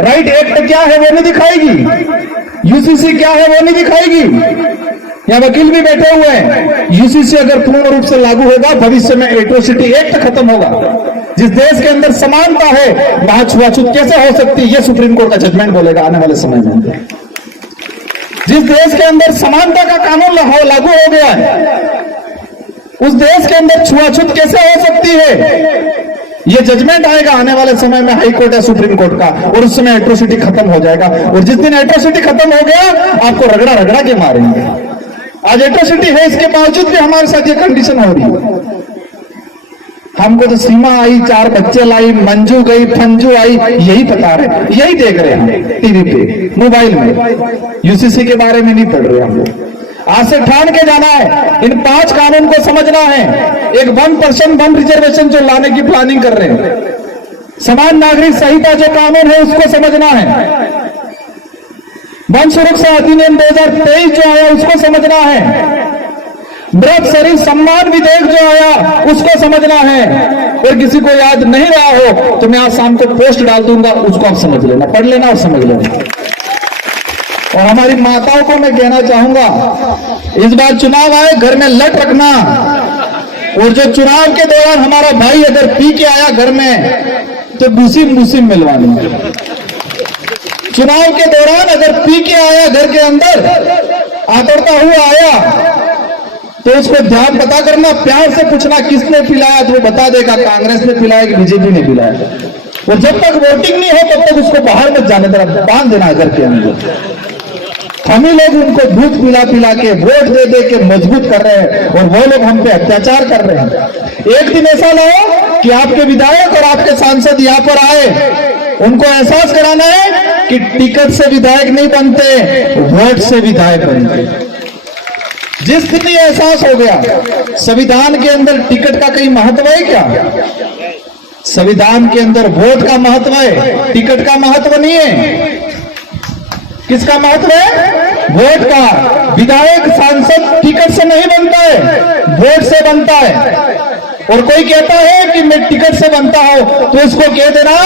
राइट एक्ट क्या है वो नहीं दिखाएगी, यूसीसी क्या है वो नहीं दिखाएगी। यहाँ वकील भी बैठे हुए हैं। यूसीसी अगर पूर्ण रूप से लागू होगा, भविष्य में एट्रोसिटी एक्ट खत्म होगा। जिस देश के अंदर समानता है वहां छुआछूत कैसे हो सकती है, ये सुप्रीम कोर्ट का जजमेंट बोलेगा आने वाले समय में। जिस देश के अंदर समानता का कानून लागू हो गया है, उस देश के अंदर छुआछूत कैसे हो सकती है? ये जजमेंट आएगा आने वाले समय में हाई कोर्ट या सुप्रीम कोर्ट का, और उस समय एट्रोसिटी खत्म हो जाएगा। और जिस दिन एट्रोसिटी खत्म हो गया, आपको रगड़ा रगड़ा के मारेंगे। आज एट्रोसिटी है, इसके बावजूद भी हमारे साथ ये कंडीशन हो रही है। हमको तो सीमा आई, 4 बच्चे लाई, मंजू गई, फंजू आई, यही बता रहे, यही देख रहे हैं टीवी पे, मोबाइल में। यूसीसी के बारे में नहीं पढ़ रहे हम लोग। आज से ठान के जाना है, इन 5 कानून को समझना है। एक 1% 1 रिजर्वेशन जो लाने की प्लानिंग कर रहे हैं, समान नागरिक संहिता जो कानून है उसको समझना है, वन सुरक्षा अधिनियम 2023 जो आया उसको समझना है, मृत शरीर सम्मान विधेयक जो आया उसको समझना है। और किसी को याद नहीं रहा हो तो मैं आज शाम को पोस्ट डाल दूंगा, उसको आप समझ लेना, पढ़ लेना और समझ लेना। और हमारी माताओं को मैं कहना चाहूंगा, इस बार चुनाव आए, घर में लट रखना। और जो चुनाव के दौरान हमारा भाई अगर पी के आया घर में तो मुसीम मिलवानी। चुनाव के दौरान अगर पी के आया घर के अंदर, आतरता हुआ आया, तो उसको ध्यान पता करना, प्यार से पूछना किसने पिलाया, तो वो बता देगा कांग्रेस ने पिलाया कि बीजेपी ने पिलाया। और जब तक वोटिंग नहीं हो तब तक उसको बाहर मत जाने देना, बांध देना घर के अंदर। हम ही लोग उनको दूध पिला के, वोट दे के मजबूत कर रहे हैं, और वो लोग हम पे अत्याचार कर रहे हैं। एक दिन ऐसा लाओ कि आपके विधायक और आपके सांसद यहाँ पर आए, उनको एहसास कराना है कि टिकट से विधायक नहीं बनते, वोट से विधायक बनते। जिस दिन ये एहसास हो गया, संविधान के अंदर टिकट का कहीं महत्व है क्या? संविधान के अंदर वोट का महत्व है, टिकट का महत्व नहीं है। किसका महत्व है? वोट का। विधायक सांसद टिकट से नहीं बनता है, वोट से बनता है। और कोई कहता है कि मैं टिकट से बनता हूं, तो उसको कह देना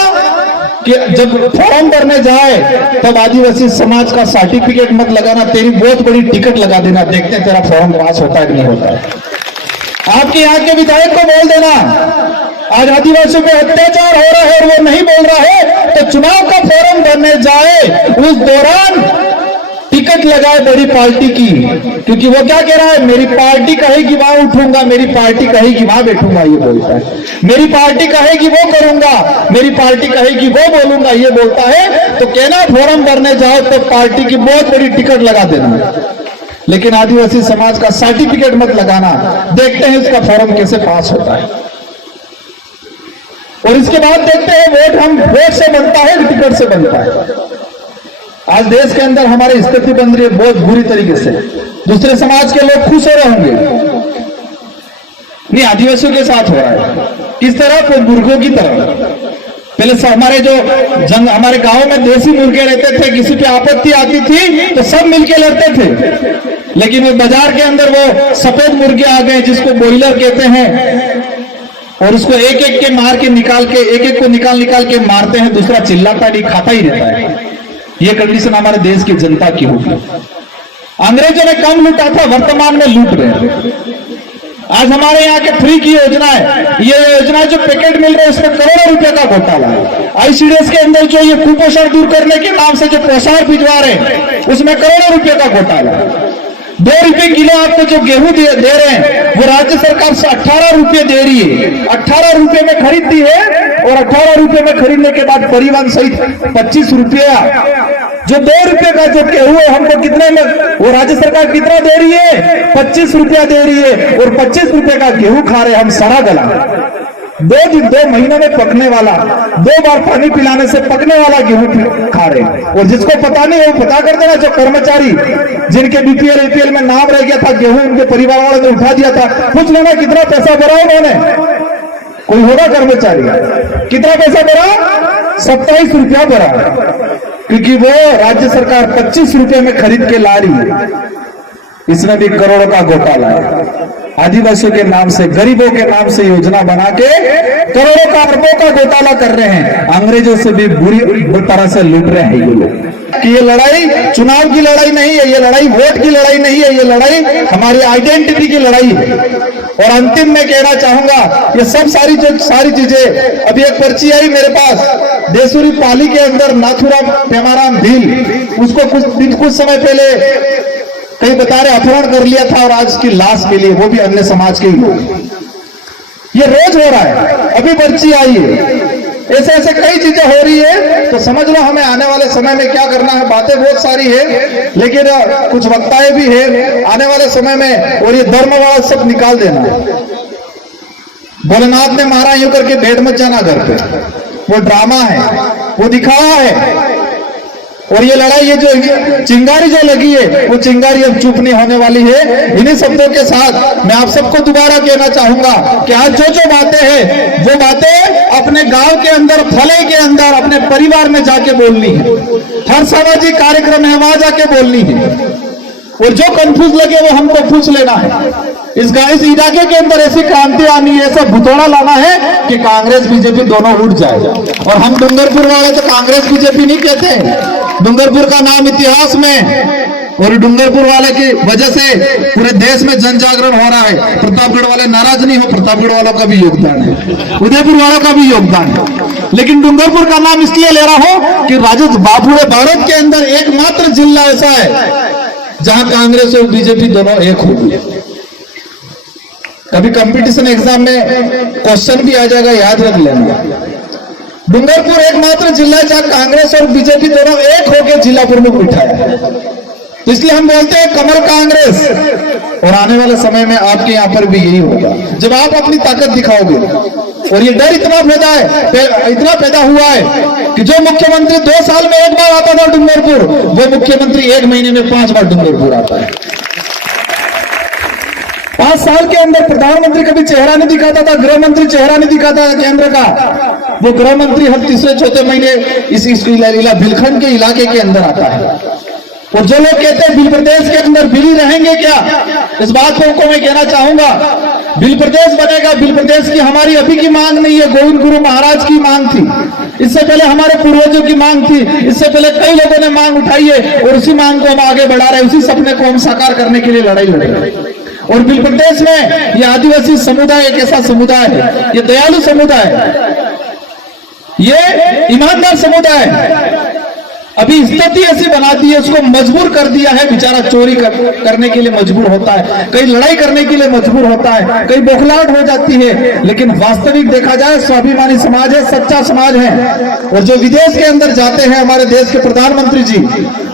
कि जब फॉर्म भरने जाए तब आदिवासी समाज का सर्टिफिकेट मत लगाना, तेरी बहुत बड़ी टिकट लगा देना, देखते हैं तेरा फॉर्म पास होता है कि नहीं होता है। आपके यहाँ के विधायक को बोल देना आज आदिवासियों पे अत्याचार हो रहा है और वो नहीं बोल रहा है, तो चुनाव का फोरम बनने जाए उस दौरान टिकट लगाए बड़ी पार्टी की, क्योंकि वो क्या कह रहा है, मेरी पार्टी कहेगी वहां उठूंगा, मेरी पार्टी कहेगी वहां बैठूंगा, ये बोलता है। मेरी पार्टी कहेगी वो करूंगा, मेरी पार्टी कहेगी वो बोलूंगा, ये बोलता है। तो कहना फोरम भरने जाओ तो पार्टी की बहुत बड़ी टिकट लगा देना, लेकिन आदिवासी समाज का सर्टिफिकेट मत लगाना। देखते हैं इसका फॉर्म कैसे पास होता है, और इसके बाद देखते हैं वोट से बनता है कि टिकट से बनता है। आज देश के अंदर हमारी स्थिति बन रही है बहुत बुरी तरीके से। दूसरे समाज के लोग खुश हो रहे होंगे, नहीं आदिवासियों के साथ हो रहा है। किस तरह? तो मुर्गों की तरह। पहले हमारे हमारे गांव में देसी मुर्गे रहते थे, किसी पे आपत्ति आती थी तो सब मिलके लड़ते थे। लेकिन वो बाजार के अंदर वो सफेद मुर्गे आ गए जिसको ब्रॉयलर कहते हैं, और उसको एक एक के मार के निकाल के, एक एक को निकाल के मारते हैं, दूसरा चिल्लाता नहीं, खाता ही रहता है। ये कंडीशन हमारे देश की जनता की होगी। अंग्रेजों ने कम लूटा था, वर्तमान में लूट रहे हैं। आज हमारे यहाँ के फ्री की योजना है, ये योजना जो पैकेट मिल रहे हैं उसमें करोड़ों रुपए का घोटाला है। आईसीडीएस के अंदर जो ये कुपोषण दूर करने के नाम से जो पोषण भिजवा रहे हैं उसमें करोड़ों रुपए का घोटाला है। 2 रुपए किलो आपको जो गेहूं दे रहे हैं वो राज्य सरकार से 18 रुपए दे रही है। 18 रुपए में खरीदती है, और 18 रुपए में खरीदने के बाद परिवहन सहित 25 रुपया। जो 2 रुपए का जो गेहूं है हमको कितने में, वो राज्य सरकार कितना दे रही है? 25 रुपया दे रही है, और 25 रुपए का गेहूं खा रहे हम सारा गला। 2 महीनों में पकने वाला, 2 बार पानी पिलाने से पकने वाला गेहूं खा रहे हैं। और जिसको पता नहीं है वो पता कर देना, जो कर्मचारी जिनके बीपीएल एपीएल में नाम रह गया था, गेहूं उनके परिवार वालों ने उठा दिया था, पूछ लेना कितना पैसा भरा उन्होंने। कोई होगा कर्मचारी, कितना पैसा भरा? 27 रुपया भरा, क्योंकि वो राज्य सरकार 25 रुपए में खरीद के ला रही है। इसमें भी करोड़ों का घोटाला है। आदिवासियों के नाम से, गरीबों के नाम से योजना बना के करोड़ों का, अरबों का घोटाला कर रहे हैं। अंग्रेजों से भी बुरी तरह से लूट रहे हैं ये लोग। कि ये लड़ाई चुनाव की लड़ाई नहीं है, ये लड़ाई वोट की लड़ाई नहीं है, ये लड़ाई हमारी आइडेंटिटी की लड़ाई है। और अंतिम में कहना चाहूंगा, ये सब सारी चीजें, अभी एक पर्ची आई मेरे पास, देसूरी पाली के अंदर नाथुराम पेमाराम भील, उसको कुछ समय पहले कई बता रहे अपहरण कर लिया था, और आज की लाश के लिए वो भी अन्य समाज के ही लोग। ये रोज हो रहा है, अभी पर्ची आई है। ऐसे ऐसे कई चीजें हो रही है, तो समझ लो हमें आने वाले समय में क्या करना है। बातें बहुत सारी है, लेकिन कुछ वक्ताएं भी है आने वाले समय में, और ये धर्मवाद सब निकाल देना। भोलेनाथ ने मारा यूं करके भेंट मत जाना घर पे, वो ड्रामा है, वो दिखावा है। और ये लड़ाई, ये जो चिंगारी जो लगी है, वो चिंगारी अब चुप नहीं होने वाली है। इन्हीं शब्दों के साथ मैं आप सबको दोबारा कहना चाहूंगा कि आज जो बातें हैं वो बातें अपने गांव के अंदर, फले के अंदर, अपने परिवार में जाके बोलनी है। हर सामाजिक कार्यक्रम है वहां जाके बोलनी है, और जो कंफ्यूज लगे वो हमको पूछ लेना है। इस इलाके के अंदर ऐसी क्रांति आनी है, ऐसा भुतोड़ा लाना है कि कांग्रेस बीजेपी दोनों उठ जाए। और हम डूंगरपुर वाले तो कांग्रेस बीजेपी नहीं कहते, डूंगरपुर का नाम इतिहास में, और डूंगरपुर वाले की वजह से पूरे देश में जन जागरण हो रहा है। प्रतापगढ़ वाले नाराज नहीं हो, प्रतापगढ़ वालों का भी योगदान है, उदयपुर वालों का भी योगदान है। लेकिन डूंगरपुर का नाम इसलिए ले रहा हूं कि पूरे भारत के अंदर एकमात्र जिला ऐसा है जहां कांग्रेस और बीजेपी दोनों एक होगी। कभी कंपटीशन एग्जाम में क्वेश्चन भी आ जाएगा, याद रख लेना। डूंगरपुर एकमात्र जिला जहां कांग्रेस और बीजेपी दोनों एक होकर जिला प्रमुख बिठाया है। तो इसलिए हम बोलते हैं कमल कांग्रेस। और आने वाले समय में आपके यहाँ पर भी यही होगा, जब आप अपनी ताकत दिखाओगे। और ये डर इतना पैदा हुआ है कि जो मुख्यमंत्री 2 साल में 1 बार आता था डूंगरपुर, वो मुख्यमंत्री 1 महीने में 5 बार डूंगरपुर आता है। 5 साल के अंदर प्रधानमंत्री कभी चेहरा नहीं दिखाता था, गृह मंत्री चेहरा नहीं दिखाता था केंद्र का, वो गृह मंत्री हर तीसरे चौथे महीने इस बिलखंड के इलाके के अंदर आता है। और जो लोग कहते हैं बिल प्रदेश के अंदर बिल रहेंगे क्या, इस बात को मैं कहना चाहूंगा, बिल प्रदेश बनेगा। बिल प्रदेश की हमारी अभी की मांग नहीं है, गोविंद गुरु महाराज की मांग थी, इससे पहले हमारे पूर्वजों की मांग थी, इससे पहले कई लोगों ने मांग उठाई है, और उसी मांग को हम आगे बढ़ा रहे हैं, उसी सपने को हम साकार करने के लिए लड़ाई लड़ रहे हैं। और बिल प्रदेश में ये आदिवासी समुदाय एक ऐसा समुदाय है, ये दयालु समुदाय है, ये ईमानदार समुदाय है। अभी स्थिति ऐसी बना दी है, उसको मजबूर कर दिया है, बेचारा चोरी करने के लिए मजबूर होता है, कहीं लड़ाई करने के लिए मजबूर होता है, कहीं बौखलाहट हो जाती है। लेकिन वास्तविक देखा जाए स्वाभिमानी समाज है, सच्चा समाज है। और जो विदेश के अंदर जाते हैं हमारे देश के प्रधानमंत्री जी,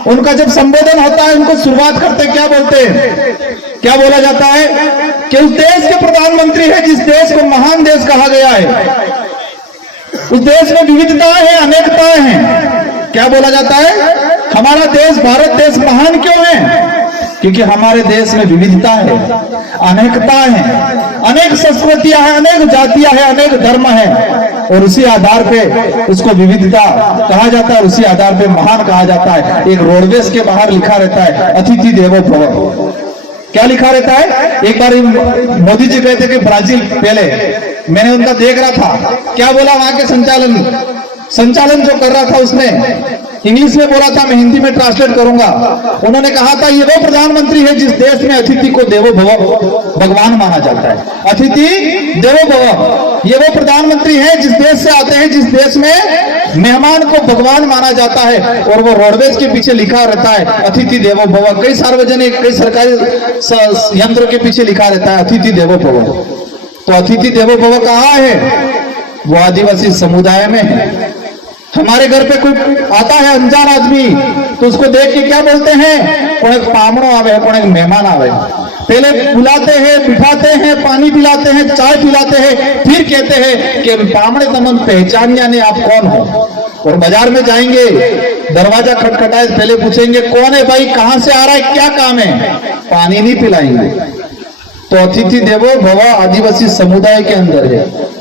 उनका जब संबोधन होता है, उनको शुरुआत करते क्या बोलते हैं, क्या बोला जाता है कि उस देश के प्रधानमंत्री है जिस देश को महान देश कहा गया है, उस देश में विविधताएं हैं, अनेकताएं हैं। क्या बोला जाता है, हमारा देश भारत देश महान क्यों है? क्योंकि हमारे देश में विविधता है, अनेकता है, अनेक संस्कृतियां हैं, अनेक जातियां हैं, अनेक धर्म है, और उसी आधार पे उसको विविधता कहा जाता है, उसी आधार पे महान कहा जाता है। एक रोडवेज के बाहर लिखा रहता है अतिथि देवो भव। क्या लिखा रहता है? एक बार मोदी जी कहते कि ब्राजील, पहले मैंने उनका देख रहा था, क्या बोला वहां के संचालन जो कर रहा था उसने इंग्लिश में बोला था, मैं हिंदी में ट्रांसलेट करूंगा। उन्होंने कहा था ये वो प्रधानमंत्री है जिस देश में अतिथि को देवो भव भगवान माना जाता है। अतिथि देवो भव, ये वो प्रधानमंत्री है जिस देश से आते हैं, जिस देश में मेहमान को भगवान माना जाता है, और वो रोडवेज के पीछे लिखा रहता है अतिथि देवो भव। कई सार्वजनिक, कई सरकारी यंत्रों के पीछे लिखा रहता है अतिथि देवो भव। तो अतिथि देवो भव कहाँ है? वो आदिवासी समुदाय में है। हमारे घर पे कोई आता है अनजान आदमी, तो उसको देख के क्या बोलते हैं, कौन एक पामड़ो आवे, कौन एक मेहमान आवे। पहले बुलाते हैं, बिठाते हैं, पानी पिलाते हैं, चाय पिलाते हैं, फिर कहते हैं कि पामड़े तमन पहचान यानी आप कौन हो। और बाजार में जाएंगे, दरवाजा खटखटाए, पहले पूछेंगे कौन है भाई, कहां से आ रहा है, क्या काम है, पानी नहीं पिलाएंगे। तो अतिथि देवो भव आदिवासी समुदाय के अंदर है।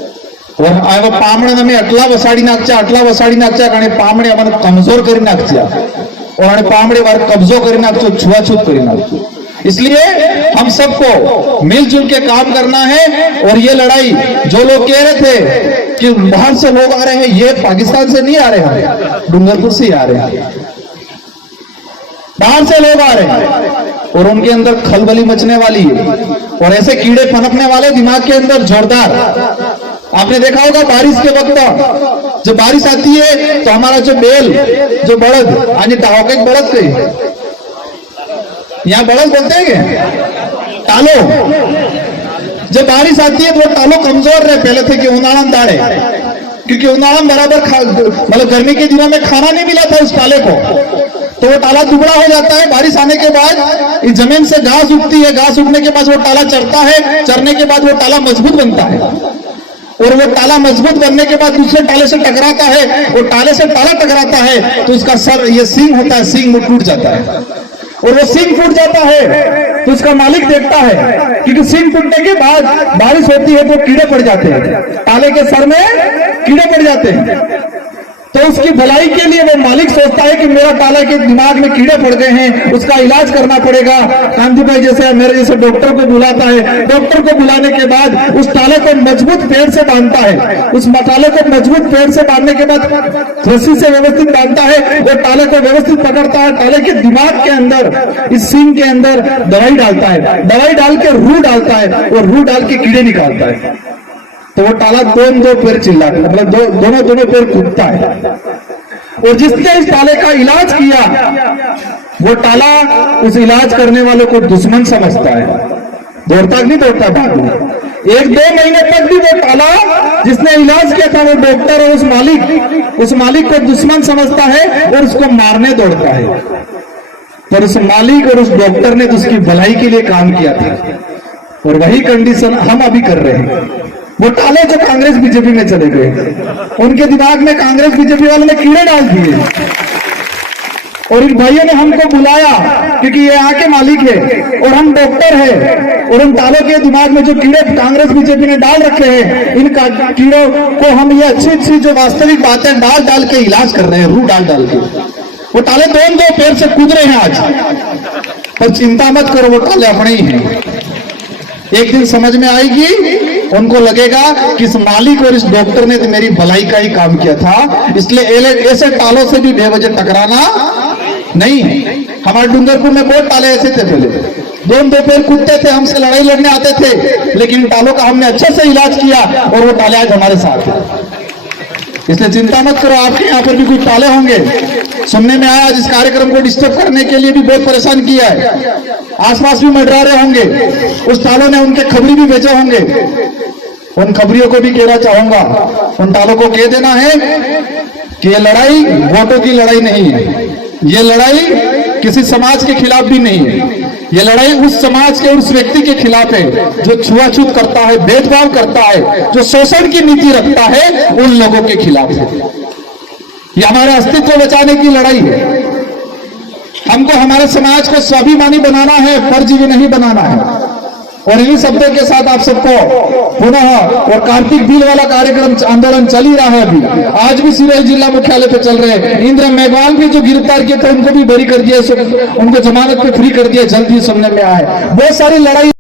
और पामणे અમે આટલા વસાડી નાખच्या અને પામણે અમને કમજોર કરી નાખच्या, और पामड़े वार कब्जो कर नाखो, छुआछूत कर नाखो। इसलिए हम सबको मिलजुल के काम करना है। और ये लड़ाई जो लोग कह रहे थे कि बाहर से लोग आ रहे हैं, ये पाकिस्तान से नहीं आ रहे हैं, डूंगरपुर से ही आ रहे हैं, बाहर से लोग आ रहे हैं, और उनके अंदर खलबली मचने वाली है, और ऐसे कीड़े पनपने वाले दिमाग के अंदर जोरदार। आपने देखा होगा बारिश के वक्त जब बारिश आती है तो हमारा जो बैल, जो बड़द, आज टाहो का बड़द कही, यहाँ बड़द बोलते हैं टालो, जब बारिश आती है तो वो टालो कमजोर रहे पहले थे कि उनाड़न दाड़े, क्योंकि उनाड़न बराबर मतलब गर्मी के दिनों में खाना नहीं मिला था उस टाले को, तो वो टाला दुबड़ा हो जाता है। बारिश आने के बाद इस जमीन से घास उगती है, घास उगने के बाद वो टाला चढ़ता है, चढ़ने के बाद वो टाला मजबूत बनता है, और वो टाला मजबूत बनने के बाद दूसरे टाले से टकराता है, और टाले से टाला टकराता है तो उसका सर, ये सींग होता है, सींग टूट जाता है, और वो सींग टूट जाता है तो उसका मालिक देखता है, क्योंकि सींग टूटने के बाद बारिश होती है तो कीड़े पड़ जाते हैं, टाले के सर में कीड़े पड़ जाते हैं। तो उसकी भलाई के लिए वो मालिक सोचता है कि मेरा टाला के दिमाग में कीड़े पड़ गए हैं, उसका इलाज करना पड़ेगा। कांति भाई जैसे मेरे जैसे डॉक्टर को बुलाता है, डॉक्टर को बुलाने के बाद उस टाले को मजबूत पेड़ से बांधता है, उस टाले को मजबूत पेड़ से बांधने के बाद रस्सी से व्यवस्थित बांधता है, वो टाले को व्यवस्थित पकड़ता है, टाले के दिमाग के अंदर, इस सींग के अंदर दवाई डालता है, दवाई डाल के रू डालता है, और रू डाल के कीड़े निकालता है। तो वो टाला दो पैर चिल्लाता, मतलब दोनों पैर कूदता है। और जिसने इस टाले का इलाज किया, वो टाला उस इलाज करने वाले को दुश्मन समझता है, दौड़ता नहीं दौड़ता भाग में। 1-2 महीने तक भी वो टाला जिसने इलाज किया था, वो डॉक्टर और उस मालिक को दुश्मन समझता है और उसको मारने दौड़ता है। पर उस मालिक और उस डॉक्टर ने तो उसकी भलाई के लिए काम किया था, और वही कंडीशन हम अभी कर रहे हैं। वो टाले जो कांग्रेस बीजेपी में चले गए, उनके दिमाग में कांग्रेस बीजेपी वालों ने कीड़े डाल दिए, और इन भाइयों ने हमको बुलाया क्योंकि ये यहाँ के मालिक है और हम डॉक्टर हैं, और उन टालों के दिमाग में जो कीड़े कांग्रेस बीजेपी ने डाल रखे हैं, इन कीड़ों को हम ये अच्छी जो वास्तविक बातें डाल के इलाज कर रहे हैं, रू डाल के। वो टाले दो पैर से कूद रहे हैं आज, पर चिंता मत करो, वो टाले अपने ही हैं। एक दिन समझ में आएगी, उनको लगेगा कि इस मालिक और इस डॉक्टर ने तो मेरी भलाई का ही काम किया था, इसलिए ऐसे टालों से भी बेवजह टकराना नहीं है। हमारे डूंगरपुर में बहुत ताले ऐसे थे पहले, दो पैर कूदते थे, हमसे लड़ाई लड़ने आते थे, लेकिन इन तालों का हमने अच्छे से इलाज किया और वो ताले आज हमारे साथ हैं। इसलिए चिंता मत करो, आपके यहाँ पर भी कुछ ताले होंगे। सुनने में आया इस कार्यक्रम को डिस्टर्ब करने के लिए भी बहुत परेशान किया है, आसपास भी मंडरा रहे होंगे, उस तालों ने उनके खबरी भी भेजे होंगे। उन खबरियों को भी कहना चाहूंगा, उन तालों को कह देना है कि ये लड़ाई वोटों की लड़ाई नहीं है, ये लड़ाई किसी समाज के खिलाफ भी नहीं है, ये लड़ाई उस समाज के उस व्यक्ति के खिलाफ है जो छुआछूत करता है, भेदभाव करता है, जो शोषण की नीति रखता है, उन लोगों के खिलाफ है। ये हमारे अस्तित्व बचाने की लड़ाई है। हमको हमारे समाज को स्वाभिमानी बनाना है, परजीवी नहीं बनाना है। और इन्हीं शब्दों के साथ आप सबको पुनः, और कार्तिक बिल वाला कार्यक्रम आंदोलन चल ही रहा है अभी, आज भी सिरोही जिला मुख्यालय पे चल रहे हैं। इंद्र मेघवाल भी जो गिरफ्तार किए थे उनको भी बरी कर दिया, उनको जमानत पे फ्री कर दिया, जल्दी सुनने में आए। बहुत सारी लड़ाई